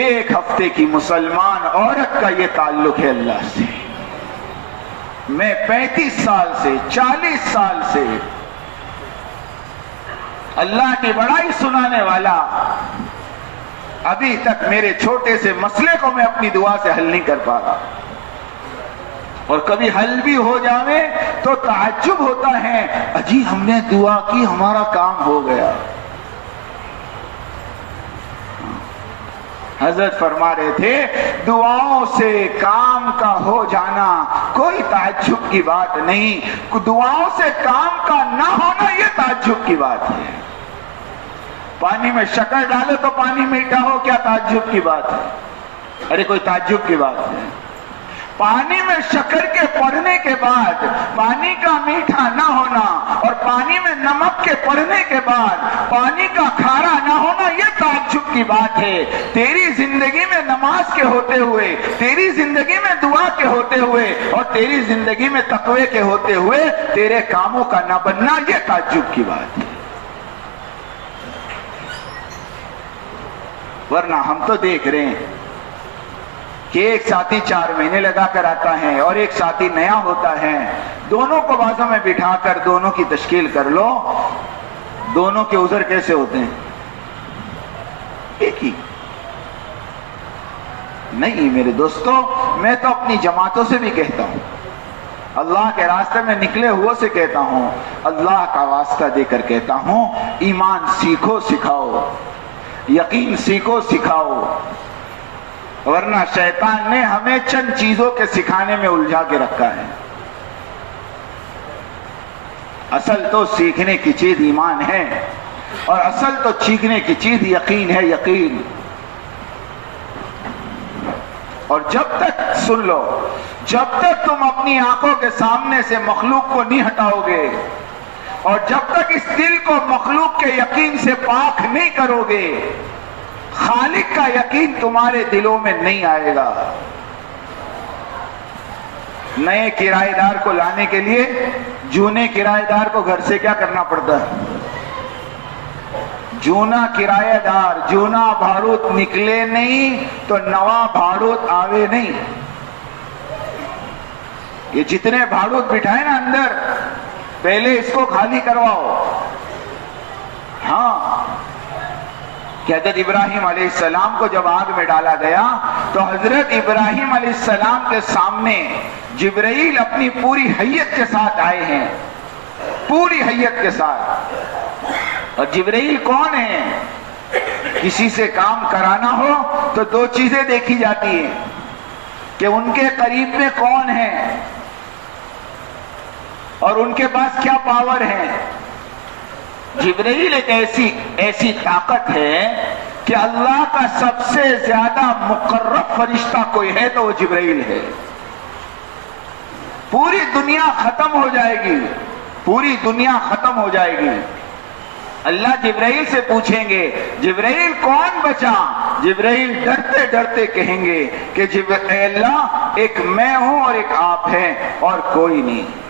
ایک ہفتے کی مسلمان عورت کا یہ تعلق ہے اللہ سے. میں 35 سال سے 40 سال سے اللہ کی بڑائی سنانے والا، ابھی تک میرے چھوٹے سے مسئلے کو میں اپنی دعا سے حل نہیں کر پا رہا، اور کبھی حل بھی ہو جاوے تو تعجب ہوتا ہے، اجی ہم نے دعا کی ہمارا کام ہو گیا. حضرت فرما رہے تھے دعاؤں سے کام کا ہو جانا کوئی تعجب کی بات نہیں، دعاؤں سے کام کا نہ ہونا یہ تعجب کی بات ہے. پانی میں شکر ڈالو تو پانی میٹھا ہو، کیا تعجب کی بات ہے؟ ارے کوئی تعجب کی بات ہے. پانی میں شکر کے پڑنے کے بعد پانی کا میٹھا نہ ہونا اور پانی میں نمک کے پڑنے کے بعد پانی کا کھارا نہ ہونا یہ تعجب کی بات ہے. تیری زندگی میں نماز کے ہوتے ہوئے، تیری زندگی میں دعا کے ہوتے ہوئے اور تیری زندگی میں تقوی کے ہوتے ہوئے تیرے کاموں کا نہ بننا یہ تعجب کی بات ہے. ورنہ ہم تو دیکھ رہے ہیں کہ ایک ساتھی 4 مہینے لگا کر آتا ہے اور ایک ساتھی نیا ہوتا ہے، دونوں کو بازوں میں بٹھا کر دونوں کی تشکیل کر لو، دونوں کے عذر کیسے ہوتے ہیں؟ ایک ہی نہیں. میرے دوستو، میں تو اپنی جماعتوں سے بھی کہتا ہوں، اللہ کے راستے میں نکلے ہوئے سے کہتا ہوں، اللہ کا واسطہ دے کر کہتا ہوں، ایمان سیکھو سکھاؤ، یقین سیکھو سکھاؤ، ورنہ شیطان نے ہمیں چند چیزوں کے سکھانے میں الجھا کے رکھا ہے. اصل تو سیکھنے کی چیز ایمان ہے، اور اصل تو سیکھنے کی چیز یقین ہے، یقین. اور جب تک سن لو، جب تک تم اپنی آنکھوں کے سامنے سے مخلوق کو نہیں ہٹاؤ گے اور جب تک اس دل کو مخلوق کے یقین سے پاک نہیں کرو گے، خالق کا یقین تمہارے دلوں میں نہیں آئے گا. نئے کرایہ دار کو لانے کے لیے جونے کرایہ دار کو گھر سے کیا کرنا پڑتا ہے؟ جونا کرایہ دار، جونا بھاڑوت نکلے نہیں تو نوا بھاڑوت آوے نہیں. یہ جتنے بھاڑوت بٹھائے نا اندر، پہلے اس کو خالی کرواؤ. ہاں، کہ حضرت ابراہیم علیہ السلام کو جب آگ میں ڈالا گیا تو حضرت ابراہیم علیہ السلام کے سامنے جبرائیل اپنی پوری حیت کے ساتھ آئے ہیں، پوری حیت کے ساتھ. اور جبرائیل کون ہے؟ کسی سے کام کرانا ہو تو 2 چیزیں دیکھی جاتی ہیں کہ ان کے قریب میں کون ہے اور ان کے پاس کیا پاور ہے. جبرائیل ایک ایسی طاقت ہے کہ اللہ کا سب سے زیادہ مقرب فرشتہ کوئی ہے تو وہ جبرائیل ہے. پوری دنیا ختم ہو جائے گی، پوری دنیا ختم ہو جائے گی، اللہ جبرائیل سے پوچھیں گے جبرائیل کون بچا؟ جبرائیل ڈرتے ڈرتے کہیں گے کہ اے اللہ، ایک میں ہوں اور ایک آپ ہیں اور کوئی نہیں.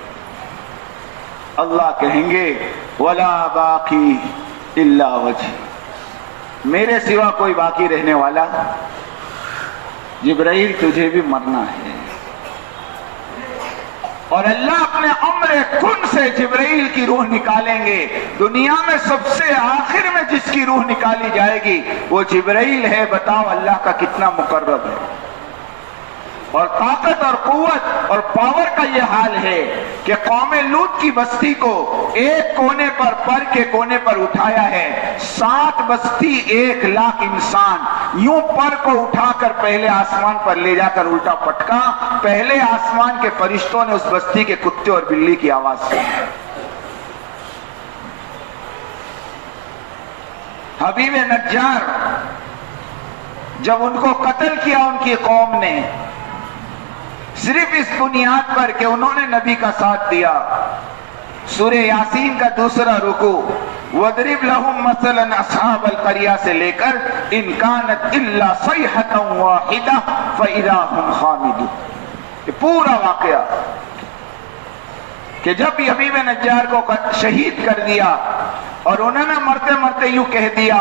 اللہ کہیں گے وَلَا بَاقِي إِلَّا وَجْهِ، میرے سوا کوئی باقی رہنے والا. جبرائیل تجھے بھی مرنا ہے. اور اللہ اپنے امر کن سے جبرائیل کی روح نکالیں گے. دنیا میں سب سے آخر میں جس کی روح نکالی جائے گی وہ جبرائیل ہے. بتاؤ اللہ کا کتنا مقرب ہے. اور طاقت اور قوت اور پاور کا یہ حال ہے کہ قوم لوط کی بستی کو ایک کونے پر پر کے کونے پر اٹھایا ہے. 7 بستی 1 لاکھ انسان یوں پر کو اٹھا کر پہلے آسمان پر لے جا کر الٹا پٹکا. پہلے آسمان کے فرشتوں نے اس بستی کے کتے اور بلی کی آواز سنی. حبیب نجار جب ان کو قتل کیا ان کی قوم نے، صرف اس بنیاد پر کہ انہوں نے نبی کا ساتھ دیا. سورہ یاسین کا 2 رکوع وَضْرِبْ لَهُمْ مَثَلًا أَصْحَابَ الْقَرْيَةِ سے لے کر إِنْ كَانَتْ إِلَّا صَيْحَةً وَاحِدَةً فَإِذَا هُمْ خَامِدُونَ. یہ پورا واقعہ کہ جب حبیب نجار کو شہید کر دیا اور انہوں نے مرتے مرتے یوں کہہ دیا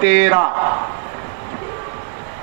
13।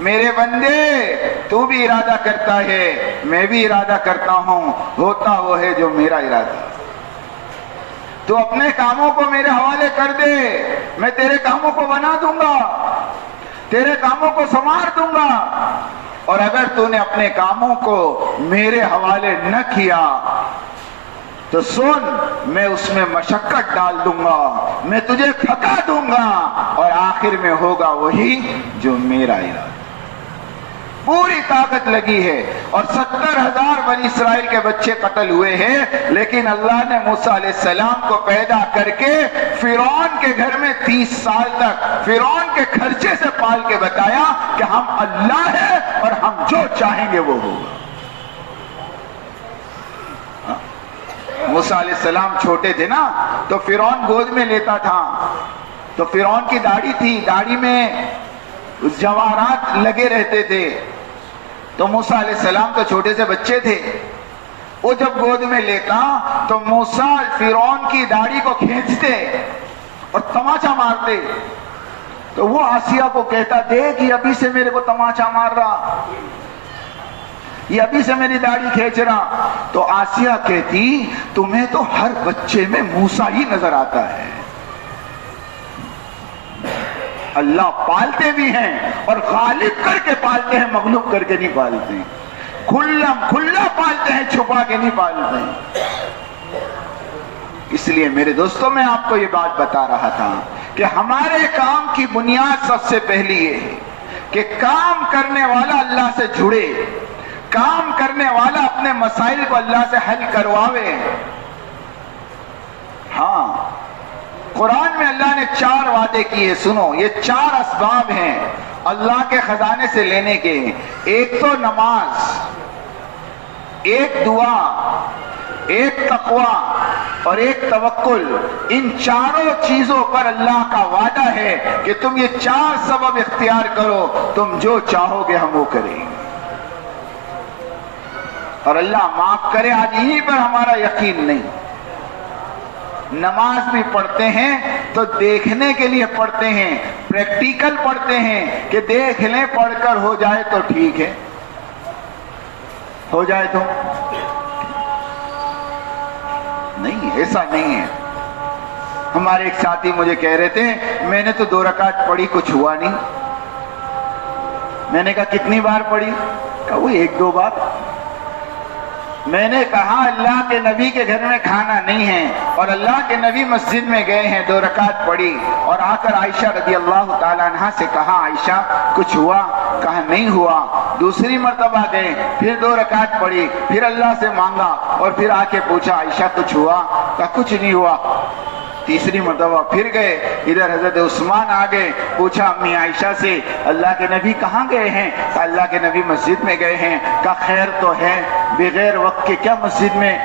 میرے بندے تو بھی ارادہ کرتا ہے، میں بھی ارادہ کرتا ہوں، ہوتا وہ ہے جو میرا ارادہ۔ تو اپنے کاموں کو میرے حوالے کر دے، میں تیرے کاموں کو بنا دوں گا، تیرے کاموں کو سنوار دوں گا۔ اور اگر تو نے اپنے کاموں کو میرے حوالے نہ کیا تو سن، میں اس میں مشقت ڈال دوں گا، میں تجھے تھکا دوں گا، اور آخر میں ہوگا وہی جو میرا ارادہ۔ پوری طاقت لگی ہے، اور 70,000 بنی اسرائیل کے بچے قتل ہوئے ہیں، لیکن اللہ نے موسیٰ علیہ السلام کو پیدا کر کے فرعون کے گھر میں 30 سال تک فرعون کے خرچے سے پال کے بتایا کہ ہم اللہ ہیں اور ہم جو چاہیں گے وہ ہوگا۔ موسیٰ علیہ السلام چھوٹے تھے نا، تو فرعون گود میں لیتا تھا، تو فرعون کی داڑھی تھی، داڑھی میں جواہرات لگے رہتے تھے، تو موسیٰ علیہ السلام تو چھوٹے سے بچے تھے، وہ جب گود میں لیتا تو موسیٰ فرعون کی داڑھی کو کھینچتے اور تماچا مارتے، تو وہ آسیہ کو کہتا، دیکھ یہ ابھی سے میرے کو تماچا مار رہا، یہ ابھی سے میری داڑھی کھینچ رہا۔ تو آسیہ کہتی، تمہیں تو ہر بچے میں موسیٰ ہی نظر آتا ہے۔ اللہ پالتے بھی ہیں اور غالب کر کے پالتے ہیں، مغلوب کر کے نہیں پالتے، کھلا پالتے ہیں، چھپا کے نہیں پالتے ہیں۔ اس لیے میرے دوستوں، میں آپ کو یہ بات بتا رہا تھا کہ ہمارے کام کی بنیاد سب سے پہلی یہ ہے کہ کام کرنے والا اللہ سے جڑے، کام کرنے والا اپنے مسائل کو اللہ سے حل کرواوے۔ ہاں، قرآن میں اللہ نے 4 وعدے کیے، سنو، یہ 4 اسباب ہیں اللہ کے خزانے سے لینے کے۔ ایک تو نماز، ایک دعا، ایک تقوی اور ایک توکل۔ ان چاروں چیزوں پر اللہ کا وعدہ ہے کہ تم یہ 4 سبب اختیار کرو، تم جو چاہو گے ہم وہ کریں گے۔ اور اللہ معاف کرے، آج یہیں پر ہمارا یقین نہیں۔ نماز بھی پڑھتے ہیں تو دیکھنے کے لیے پڑھتے ہیں، پریکٹیکل پڑھتے ہیں کہ دیکھ لیں، پڑھ کر ہو جائے تو ٹھیک ہے، ہو جائے تو نہیں، ایسا نہیں ہے۔ ہمارے ایک ساتھی مجھے کہہ رہے تھے، میں نے تو 2 رکعت پڑھی، کچھ ہوا نہیں۔ میں نے کہا کتنی بار پڑھی؟ کہا وہ 1-2 بار۔ میں نے کہا اللہ کے نبی کے گھر میں کھانا نہیں ہے، اور اللہ کے نبی مسجد میں گئے ہیں، 2 رکعت پڑھی، اور آ کر عائشہ رضی اللہ تعالیٰ عنہ سے کہا، عائشہ کچھ ہوا؟ کہا نہیں ہوا۔ دوسری مرتبہ گئے، پھر 2 رکعت پڑھی، پھر اللہ سے مانگا، اور پھر آ کے پوچھا عائشہ کچھ ہوا؟ کہا کچھ نہیں ہوا۔ تیسری مرتبہ پھر گئے، ادھر حضرت عثمان آ گئے، پوچھا امی عائشہ سے اللہ کے نبی کہاں گئے ہیں؟ کہا اللہ کے نبی مسجد میں گئے ہیں۔ کہا خیر تو ہے، بغیر وقت کے کیا مسجد میں؟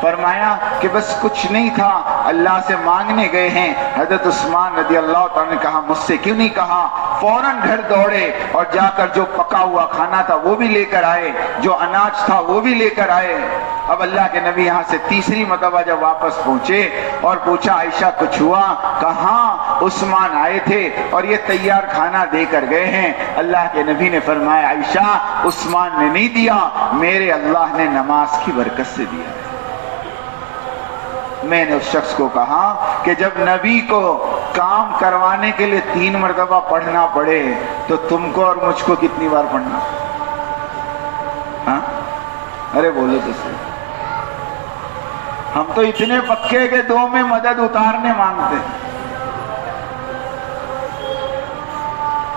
فرمایا کہ بس کچھ نہیں تھا، اللہ سے مانگنے گئے ہیں۔ حضرت عثمان رضی اللہ تعالیٰ نے کہا مجھ سے کیوں نہیں کہا؟ فوراً گھر دوڑے اور جا کر جو پکا ہوا کھانا تھا وہ بھی لے کر آئے، جو اناج تھا وہ بھی لے کر آئے۔ اب اللہ کے نبی یہاں سے تیسری مرتبہ جب واپس پہنچے اور پوچھا عائشہ کچھ ہوا؟ کہاں عثمان آئے تھے اور یہ تیار کھانا دے کر گئے ہیں۔ اللہ کے نبی نے فرمایا عائشہ عثمان نے نہیں دیا، میرے اللہ نے نماز کی برکت سے دیا۔ میں نے اس شخص کو کہا کہ جب نبی کو کام کروانے کے لیے 3 مرتبہ پڑھنا پڑے تو تم کو اور مجھ کو کتنی بار پڑھنا؟ ہاں ارے بولو تو صحیح۔ ہم تو اتنے پکے کہ 2 میں مدد اتارنے مانگتے۔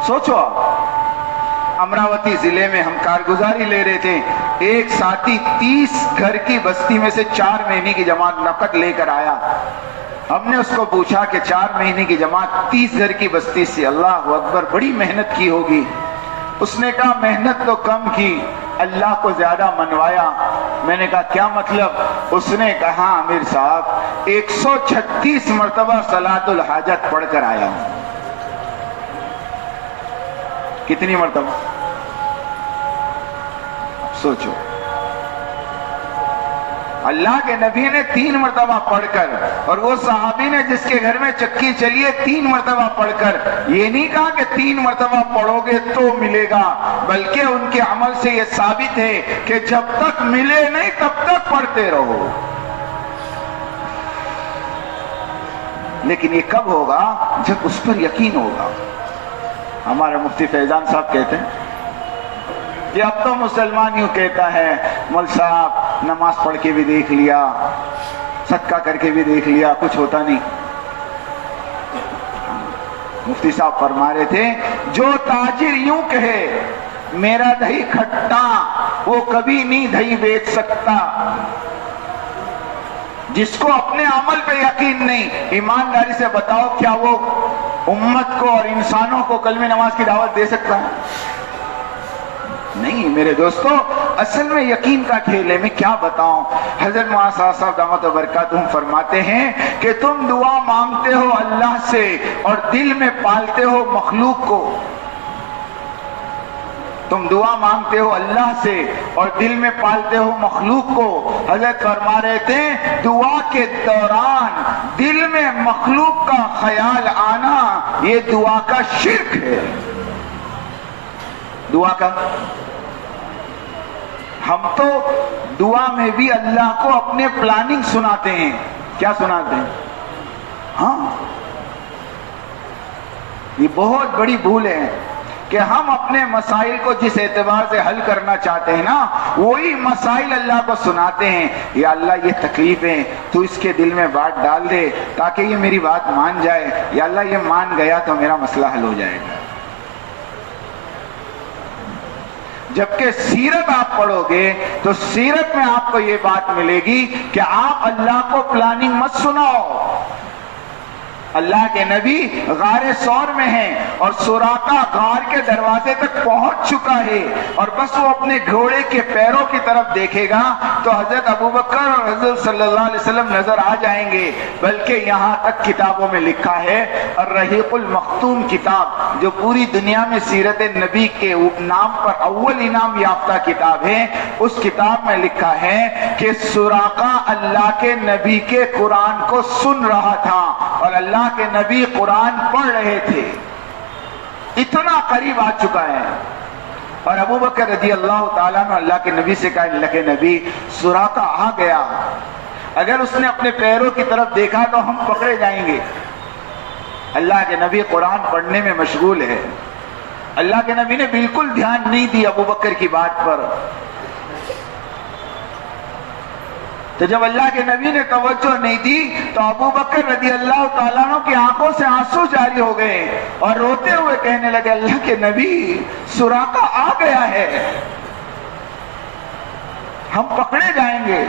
سوچو آپ، امراوتی ضلع میں ہم کارگزاری لے رہے تھے، ایک ساتھی 30 گھر کی بستی میں سے 4 مہینے کی جماعت نقد لے کر آیا۔ ہم نے اس کو پوچھا کہ 4 مہینے کی جماعت 30 گھر کی بستی سے، اللہ اکبر، بڑی محنت کی ہوگی۔ اس نے کہا محنت تو کم کی، اللہ کو زیادہ منوایا۔ میں نے کہا کیا مطلب؟ اس نے کہا امیر صاحب 136 مرتبہ صلاۃ الحاجت پڑھ کر آیا ہوں۔ کتنی مرتبہ؟ سوچو، اللہ کے نبی نے 3 مرتبہ پڑھ کر، اور وہ صحابی نے جس کے گھر میں چکی چلی ہے 3 مرتبہ پڑھ کر، یہ نہیں کہا کہ 3 مرتبہ پڑھو گے تو ملے گا، بلکہ ان کے عمل سے یہ ثابت ہے کہ جب تک ملے نہیں تب تک پڑھتے رہو۔ لیکن یہ کب ہوگا؟ جب اس پر یقین ہوگا۔ ہمارے مفتی فیضان صاحب کہتے ہیں کہ اب تو مسلمان یوں کہتا ہے مول صاحب نماز پڑھ کے بھی دیکھ لیا، صدقہ کر کے بھی دیکھ لیا، کچھ ہوتا نہیں۔ مفتی صاحب فرما رہے تھے جو تاجر یوں کہے میرا دہی کھٹا وہ کبھی نہیں دہی بیچ سکتا۔ جس کو اپنے عمل پہ یقین نہیں، ایمانداری سے بتاؤ کیا وہ امت کو اور انسانوں کو کلمہ نماز کی دعوت دے سکتا ہے؟ نہیں میرے دوستو، اصل میں یقین کا کھیل ہے۔ میں کیا بتاؤں، حضرت مولانا صاحب دامت برکاتہم فرماتے ہیں کہ تم دعا مانگتے ہو اللہ سے اور دل میں پالتے ہو مخلوق کو۔ تم دعا مانگتے ہو اللہ سے اور دل میں پالتے ہو مخلوق کو۔ حضرت فرما رہے تھے دعا کے دوران دل میں مخلوق کا خیال آنا یہ دعا کا شرک ہے۔ دعا کا ہم تو دعا میں بھی اللہ کو اپنے پلاننگ سناتے ہیں۔ کیا سناتے ہیں؟ ہاں، یہ بہت بڑی بھول ہے کہ ہم اپنے مسائل کو جس اعتبار سے حل کرنا چاہتے ہیں نا وہی مسائل اللہ کو سناتے ہیں۔ یا اللہ یہ تکلیفیں تو اس کے دل میں بات ڈال دے تاکہ یہ میری بات مان جائے، یا اللہ یہ مان گیا تو میرا مسئلہ حل ہو جائے گا۔ جبکہ سیرت آپ پڑھو گے تو سیرت میں آپ کو یہ بات ملے گی کہ آپ اللہ کو پلاننگ مت سناؤ۔ اللہ کے نبی غار ثور میں ہیں اور سراقہ غار کے دروازے تک پہنچ چکا ہے اور بس وہ اپنے گھوڑے کے پیروں کی طرف دیکھے گا تو حضرت ابوبکر اور حضرت صلی اللہ علیہ وسلم نظر آ جائیں گے۔ بلکہ یہاں تک کتابوں میں لکھا ہے، الرحیق المختوم کتاب جو پوری دنیا میں سیرت نبی کے نام پر اول انعام یافتہ کتاب ہے، اس کتاب میں لکھا ہے کہ سراقہ اللہ کے نبی کے قرآن کو سن رہا تھا اور اللہ کے نبی قرآن پڑھ رہے تھے۔ اتنا قریب آ چکا ہے۔ اور ابوبکر رضی اللہ تعالیٰ نے اللہ کے نبی سے کہا اللہ کے نبی سراقہ آ گیا، اگر اس نے اپنے پیروں کی طرف دیکھا تو ہم پکڑے جائیں گے۔ اللہ کے نبی قرآن پڑھنے میں مشغول ہے۔ اللہ کے نبی نے بالکل دھیان نہیں دی ابوبکر کی بات پر۔ تو جب اللہ کے نبی نے توجہ نہیں دی تو ابوبکر رضی اللہ تعالیٰ عنہ کی آنکھوں سے آنسو جاری ہو گئے اور روتے ہوئے کہنے لگے اللہ کے نبی سراقہ آ گیا ہے، ہم پکڑے جائیں گے۔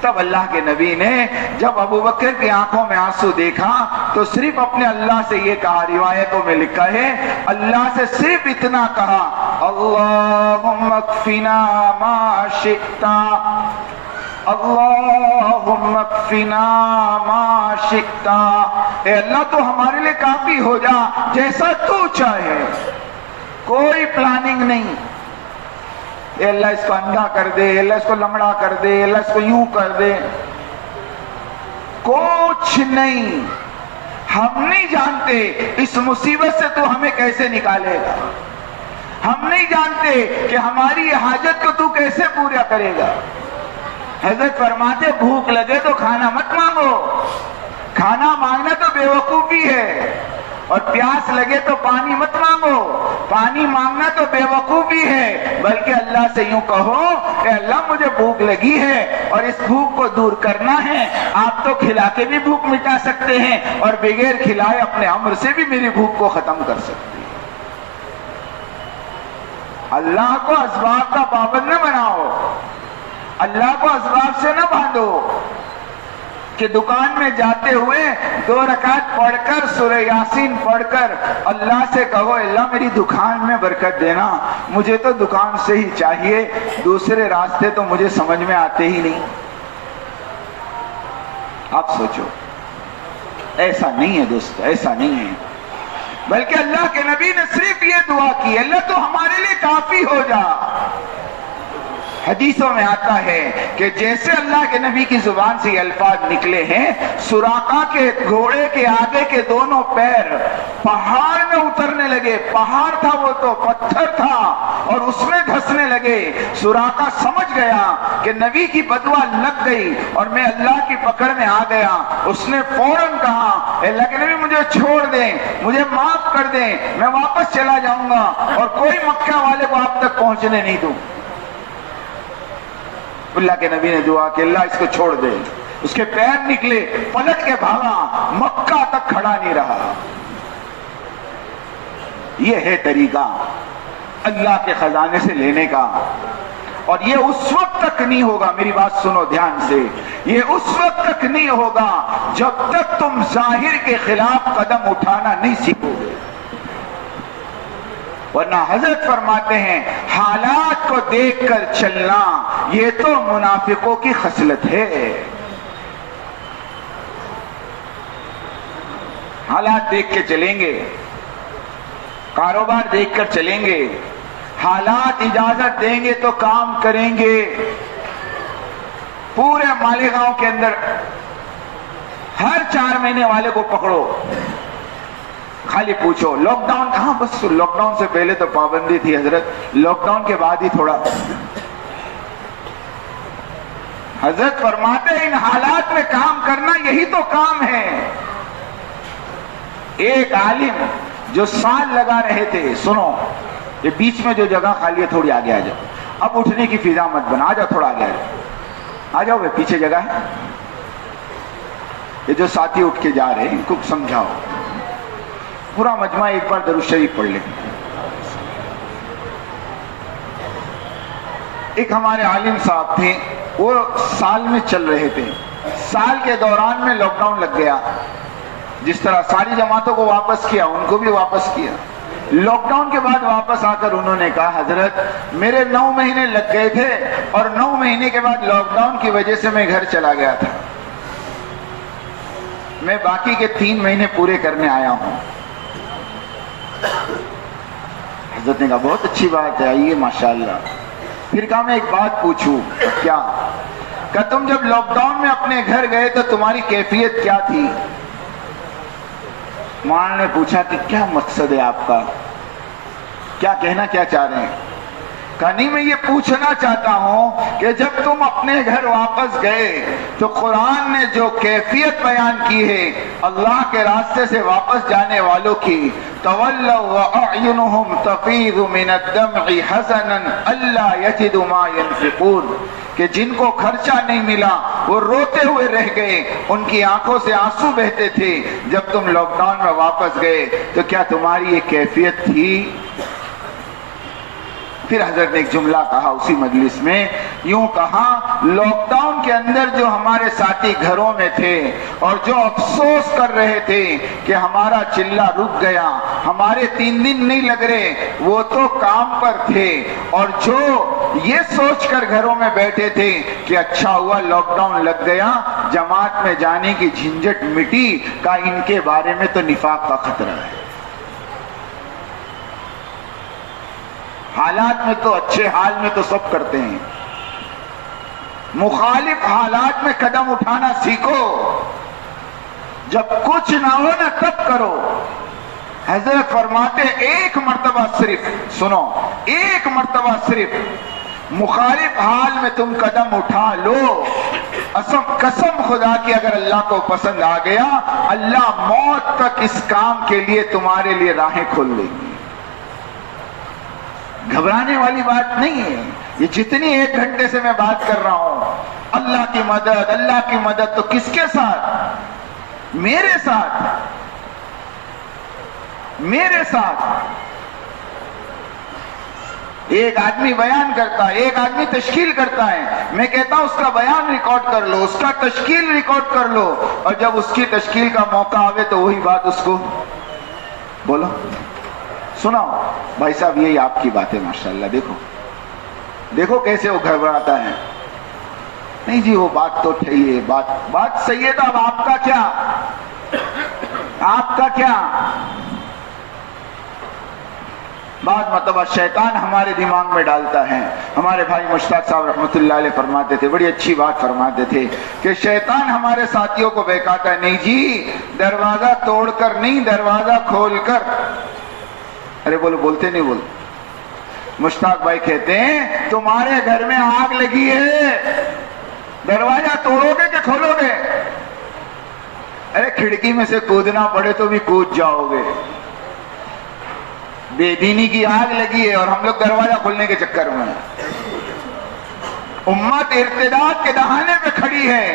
تب اللہ کے نبی نے جب ابوبکر کی آنکھوں میں آنسو دیکھا تو صرف اپنے اللہ سے یہ کہا، روایتوں میں لکھا ہے اللہ سے صرف اتنا کہا اللہم اکفنا ما شئت، اللہم اکفنا ما شئت، اے اللہ تو ہمارے لئے کافی ہو جا جیسا تو چاہے، کوئی پلاننگ نہیں۔ اے اللہ اس کو اندھا کر دے، اے اللہ اس کو لمڑا کر دے، اے اللہ اس کو یوں کر دے، کچھ نہیں۔ ہم نہیں جانتے اس مصیبت سے تو ہمیں کیسے نکالے گا، ہم نہیں جانتے کہ ہماری یہ حاجت کو تو کیسے پورا کرے گا۔ حضرت فرماتے بھوک لگے تو کھانا مت مانگو، کھانا مانگنا تو بے وقوفی ہے، اور پیاس لگے تو پانی مت مانگو، پانی مانگنا تو بے وقوفی ہے، بلکہ اللہ سے یوں کہو کہ اللہ مجھے بھوک لگی ہے اور اس بھوک کو دور کرنا ہے، آپ تو کھلا کے بھی بھوک مٹا سکتے ہیں اور بغیر کھلائے اپنے امر سے بھی میری بھوک کو ختم کر سکتے ہیں۔ اللہ کو اسباب کا پابند نہ بناؤ، اللہ کو اسباب سے نہ باندھو کہ دکان میں جاتے ہوئے 2 رکعت پڑھ کر سورہ یاسین پڑھ کر اللہ سے کہو اللہ میری دکان میں برکت دینا، مجھے تو دکان سے ہی چاہیے، دوسرے راستے تو مجھے سمجھ میں آتے ہی نہیں۔ آپ سوچو، ایسا نہیں ہے دوست، ایسا نہیں ہے، بلکہ اللہ کے نبی نے صرف یہ دعا کی اللہ تو ہمارے لیے کافی ہو جا۔ حدیثوں میں آتا ہے کہ جیسے اللہ کے نبی کی زبان سے یہ الفاظ نکلے ہیں، سراقہ کے گھوڑے کے آگے کے دونوں پیر پہاڑ میں اترنے لگے. پہاڑ تھا وہ تو پتھر تھا اور اس میں دھسنے لگے. سراقہ سمجھ گیا کہ نبی کی بدوا لگ گئی اور میں اللہ کی پکڑ میں آ گیا. اس نے فوراً کہا اللہ کے نبی مجھے چھوڑ دیں، مجھے معاف کر دیں، میں واپس چلا جاؤں گا اور کوئی مکہ والے کو آپ تک پہنچنے نہیں دوں. اللہ کے نبی نے دعا کہ اللہ اس کو چھوڑ دے. اس کے پیر نکلے، پلٹ کے بھاگا، مکہ تک کھڑا نہیں رہا. یہ ہے طریقہ اللہ کے خزانے سے لینے کا. اور یہ اس وقت تک نہیں ہوگا، میری بات سنو دھیان سے، یہ اس وقت تک نہیں ہوگا جب تک تم ظاہر کے خلاف قدم اٹھانا نہیں سیکھو گے. ورنہ حضرت فرماتے ہیں حالات کو دیکھ کر چلنا یہ تو منافقوں کی خصلت ہے. حالات دیکھ کے چلیں گے، کاروبار دیکھ کر چلیں گے، حالات اجازت دیں گے تو کام کریں گے. پورے مالیگاؤں کے اندر ہر 4 مہینے والے کو پکڑو، خالی پوچھو لاک ڈاؤن. ہاں بس لاک ڈاؤن سے پہلے تو پابندی تھی حضرت، لاک ڈاؤن کے بعد ہی تھوڑا. حضرت فرماتے ہیں ان حالات میں کام کرنا یہی تو کام ہے. ایک عالم جو سال لگا رہے تھے، سنو یہ بیچ میں جو جگہ خالی ہے تھوڑی آگے آ جاؤ. اب اٹھنے کی فضا مت بنا، آ جاؤ تھوڑا آگے آ جاؤ. پیچھے جگہ ہے. یہ جو ساتھی اٹھ کے جا رہے ہیں ان کو سمجھاؤ. پورا مجمع ایک بار درود شریف پڑھ لیں. ایک ہمارے عالم صاحب تھے، وہ سال میں چل رہے تھے. سال کے دوران میں لاک ڈاؤن لگ گیا. جس طرح ساری جماعتوں کو واپس کیا ان کو بھی واپس کیا. لاک ڈاؤن کے بعد واپس آ کر انہوں نے کہا حضرت میرے 9 مہینے لگ گئے تھے اور 9 مہینے کے بعد لاک ڈاؤن کی وجہ سے میں گھر چلا گیا تھا. میں باقی کے 3 مہینے پورے کرنے آیا ہوں. حضرت نے کہا بہت اچھی بات ہے، آئیے ماشاءاللہ. پھر کہا میں ایک بات پوچھوں. کیا؟ کہ تم جب لاک ڈاؤن میں اپنے گھر گئے تو تمہاری کیفیت کیا تھی؟ مولانا نے پوچھا کہ کیا مقصد ہے آپ کا، کیا کہنا کیا چاہ رہے ہیں؟ کہا نہیں میں یہ پوچھنا چاہتا ہوں کہ جب تم اپنے گھر واپس گئے تو قرآن نے جو کیفیت بیان کی ہے اللہ کے راستے سے واپس جانے والوں کی، تولوا واعینہم تفیض من الدمع حزنا الا یجدوا ما ينفقون، کہ جن کو خرچہ نہیں ملا وہ روتے ہوئے رہ گئے، ان کی آنکھوں سے آنسو بہتے تھے. جب تم لاک ڈاؤن میں واپس گئے تو کیا تمہاری یہ کیفیت تھی؟ پھر حضرت نے ایک جملہ کہا اسی مجلس میں، یوں کہا لاک ڈاؤن کے اندر جو ہمارے ساتھی گھروں میں تھے اور جو افسوس کر رہے تھے کہ ہمارا چلہ رک گیا، ہمارے 3 دن نہیں لگ رہے، وہ تو کام پر تھے. اور جو یہ سوچ کر گھروں میں بیٹھے تھے کہ اچھا ہوا لاک ڈاؤن لگ گیا، جماعت میں جانے کی جھنجٹ مٹی، کا ان کے بارے میں تو نفاق کا خطرہ ہے. حالات میں تو اچھے حال میں تو سب کرتے ہیں، مخالف حالات میں قدم اٹھانا سیکھو. جب کچھ نہ ہو نا تب کرو. حضرت فرماتے ایک مرتبہ صرف، سنو ایک مرتبہ صرف مخالف حال میں تم قدم اٹھا لو، قسم خدا کی اگر اللہ کو پسند آ گیا اللہ موت تک اس کام کے لیے تمہارے لیے راہیں کھول دے گی. گھبرانے والی بات نہیں ہے. یہ جتنی 1 گھنٹے سے میں بات کر رہا ہوں، اللہ کی مدد اللہ کی مدد، تو کس کے ساتھ؟ میرے ساتھ، میرے ساتھ. ایک آدمی بیان کرتا ہے، ایک آدمی تشکیل کرتا ہے، میں کہتا ہوں اس کا بیان ریکارڈ کر لو، اس کا تشکیل ریکارڈ کر لو، اور جب اس کی تشکیل کا موقع آوے تو وہی بات اس کو بولو. سناؤ بھائی صاحب یہی آپ کی بات ہے ماشاءاللہ، دیکھو دیکھو کیسے وہ گھبراتا ہے. نہیں جی وہ بات تو صحیح ہے، بات صحیح ہے، تو اب آپ کا کیا؟ آپ کا کیا؟ بعض مرتبہ شیطان ہمارے دماغ میں ڈالتا ہے. ہمارے بھائی مشتاق صاحب رحمۃ اللہ علیہ فرماتے تھے, بڑی اچھی بات فرماتے تھے کہ شیطان ہمارے ساتھیوں کو بہکاتا ہے, نہیں جی دروازہ توڑ کر نہیں, دروازہ کھول کر. ارے بولتے نہیں بولتے. مشتاق بھائی کہتے ہیں تمہارے گھر میں آگ لگی ہے, دروازہ توڑو گے کہ کھولو گے؟ ارے کھڑکی میں سے کودنا پڑے تو بھی کود جاؤ گے. بے دینی کی آگ لگی ہے اور ہم لوگ دروازہ کھولنے کے چکر میں. امت ارتداد کے دہانے پہ کھڑی ہے,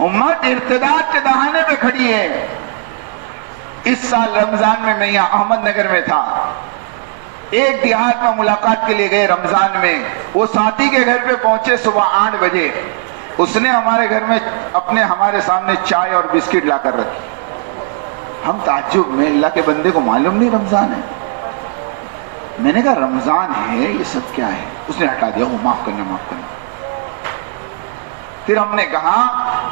امت ارتداد کے دہانے پہ کھڑی ہے. اس سال رمضان میں یہاں احمد نگر میں تھا, ایک دیہات میں ملاقات کے لیے گئے رمضان میں. وہ ساتھی کے گھر پہ پہنچے صبح 8 بجے. اس نے ہمارے گھر میں ہمارے سامنے چائے اور بسکٹ لا کر رکھی. ہم تعجب میں, اللہ کے بندے کو معلوم نہیں رمضان ہے؟ میں نے کہا رمضان ہے یہ سب کیا ہے؟ اس نے ہٹا دیا, وہ معاف کرنا معاف کرنا. پھر ہم نے کہا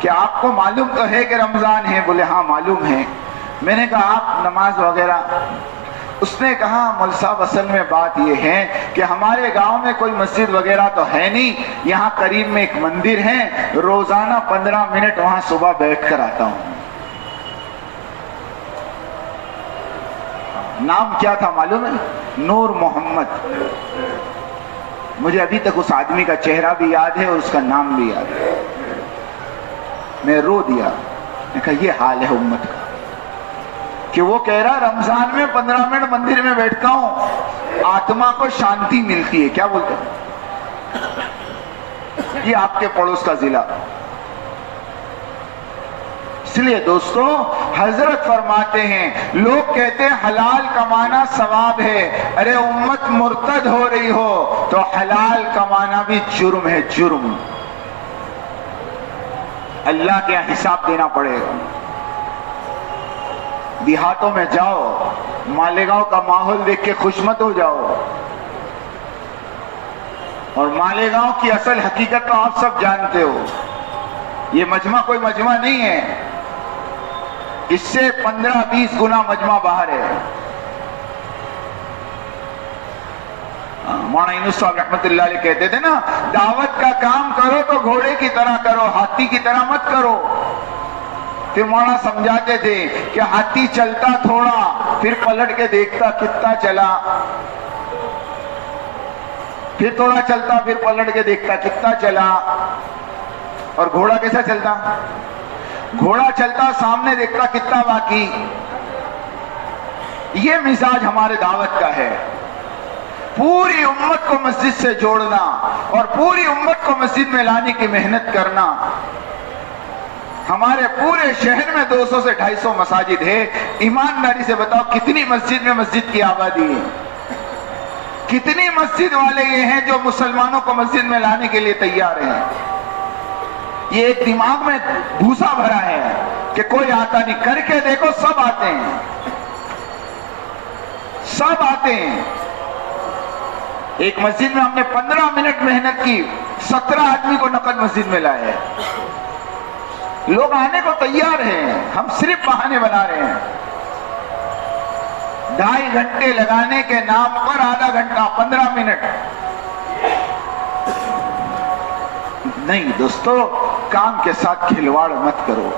کہ آپ کو معلوم تو ہے کہ رمضان ہے؟ بولے ہاں معلوم ہے. میں نے کہا آپ نماز وغیرہ؟ اس نے کہا مول صاحب اصل میں بات یہ ہے کہ ہمارے گاؤں میں کوئی مسجد وغیرہ تو ہے نہیں, یہاں قریب میں ایک مندر ہے, روزانہ 15 منٹ وہاں صبح بیٹھ کر آتا ہوں. نام کیا تھا معلوم ہے؟ نور محمد. مجھے ابھی تک اس آدمی کا چہرہ بھی یاد ہے اور اس کا نام بھی یاد ہے. میں رو دیا. میں کہا یہ حال ہے امت کا کہ وہ کہہ رہا رمضان میں 15 منٹ مندر میں بیٹھتا ہوں, آتما کو شانتی ملتی ہے. کیا بولتے ہیں؟ یہ آپ کے پڑوس کا ضلع. اس لیے دوستو حضرت فرماتے ہیں, لوگ کہتے ہیں حلال کمانا ثواب ہے. ارے امت مرتد ہو رہی ہو تو حلال کمانا بھی جرم ہے, جرم. اللہ کے یہاں حساب دینا پڑے گا. دیہاتوں میں جاؤ, مالیگاؤں کا ماحول دیکھ کے خوش مت ہو جاؤ. اور مالیگاؤں کی اصل حقیقت تو آپ سب جانتے ہو. یہ مجمع کوئی مجمع نہیں ہے, اس سے 15-20 گنا مجمع باہر ہے. مولانا یونس صاحب رحمت اللہ علیہ کہتے تھے نا, دعوت کا کام کرو تو گھوڑے کی طرح کرو, ہاتھی کی طرح مت کرو. پھر مولانا سمجھاتے تھے کہ ہاتھی چلتا تھوڑا, پھر پلٹ کے دیکھتا کتنا چلا, پھر تھوڑا چلتا, پھر پلٹ کے دیکھتا کتنا چلا. اور گھوڑا کیسا چلتا؟ گھوڑا چلتا سامنے دیکھتا کتنا باقی. یہ مزاج ہمارے دعوت کا ہے, پوری امت کو مسجد سے جوڑنا اور پوری امت کو مسجد میں لانے کی محنت کرنا. ہمارے پورے شہر میں 200 سے 250 مساجد ہے. ایمانداری سے بتاؤ کتنی مسجد میں مسجد کی آبادی ہے؟ کتنی مسجد والے یہ ہیں جو مسلمانوں کو مسجد میں لانے کے لیے تیار ہیں؟ یہ ایک دماغ میں بھوسا بھرا ہے کہ کوئی آتا نہیں. کر کے دیکھو سب آتے ہیں, سب آتے ہیں. ایک مسجد میں ہم نے 15 منٹ محنت کی, 17 آدمی کو نقد مسجد میں لائے. لوگ آنے کو تیار ہیں, ہم صرف بہانے بنا رہے ہیں. 2.5 گھنٹے لگانے کے نام پر آدھا گھنٹہ 15 منٹ نہیں. دوستو کام کے ساتھ کھلواڑ مت کرو,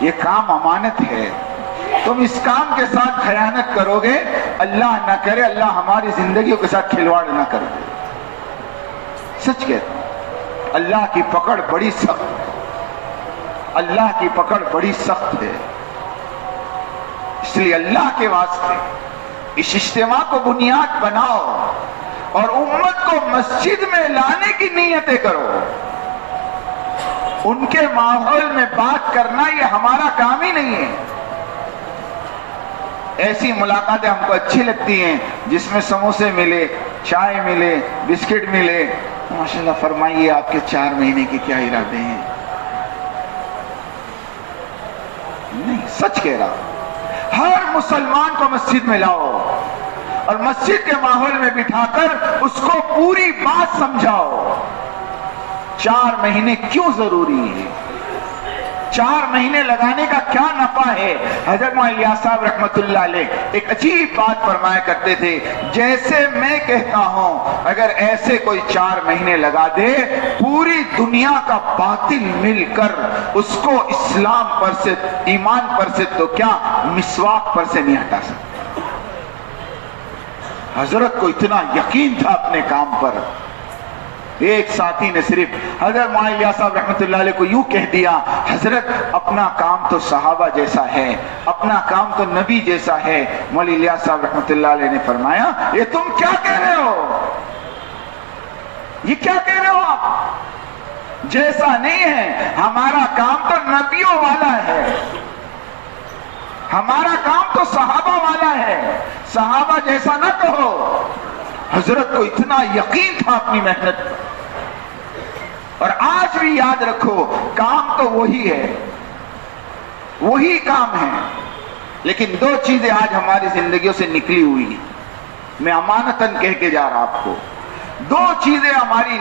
یہ کام امانت ہے. تم اس کام کے ساتھ خیانت کرو گے, اللہ نہ کرے اللہ ہماری زندگیوں کے ساتھ کھلواڑ نہ کر دے. سچ کہتا ہوں, اللہ کی پکڑ بڑی سخت ہے, اللہ کی پکڑ بڑی سخت ہے. اس لیے اللہ کے واسطے اس اجتماع کو بنیاد بناؤ اور امت کو مسجد میں لانے کی نیتیں کرو. ان کے ماحول میں بات کرنا یہ ہمارا کام ہی نہیں ہے. ایسی ملاقاتیں ہم کو اچھی لگتی ہیں جس میں سموسے ملے, چائے ملے, بسکٹ ملے. ماشاءاللہ فرمائیے آپ کے 4 مہینے کے کیا ارادے ہیں؟ نہیں, سچ کہہ رہا. ہر مسلمان کو مسجد میں لاؤ اور مسجد کے ماحول میں بٹھا کر اس کو پوری بات سمجھاؤ. 4 مہینے کیوں ضروری ہے؟ 4 مہینے لگانے کا کیا نفع ہے؟ حضرت مولانا الیاس صاحب رحمت اللہ علیہ ایک عجیب بات فرمایا کرتے تھے، جیسے میں کہتا ہوں اگر ایسے کوئی 4 مہینے لگا دے، پوری دنیا کا باطل مل کر اس کو اسلام پر سے، ایمان پر سے تو کیا مسواک پر سے نہیں ہٹا سکتا۔ حضرت کو اتنا یقین تھا اپنے کام پر۔ ایک ساتھی نے صرف حضرت مولانا الیاس صاحب رحمت اللہ علیہ کو یوں کہہ دیا، حضرت اپنا کام تو صحابہ جیسا ہے، اپنا کام تو نبی جیسا ہے۔ مولانا الیاس صاحب رحمت اللہ علیہ نے فرمایا، یہ تم کیا کہہ رہے ہو؟ یہ کیا کہہ رہے ہو آپ؟ جیسا نہیں ہے، ہمارا کام تو نبیوں والا ہے، ہمارا کام تو صحابہ والا ہے، صحابہ جیسا نہ کہو۔ حضرت کو اتنا یقین تھا اپنی محنت پر۔ اور آج بھی یاد رکھو، کام تو وہی ہے، وہی کام ہے، لیکن 2 چیزیں آج ہماری زندگیوں سے نکلی ہوئی ہیں۔ میں امانتاً کہہ کے جا رہا آپ کو، 2 چیزیں ہماری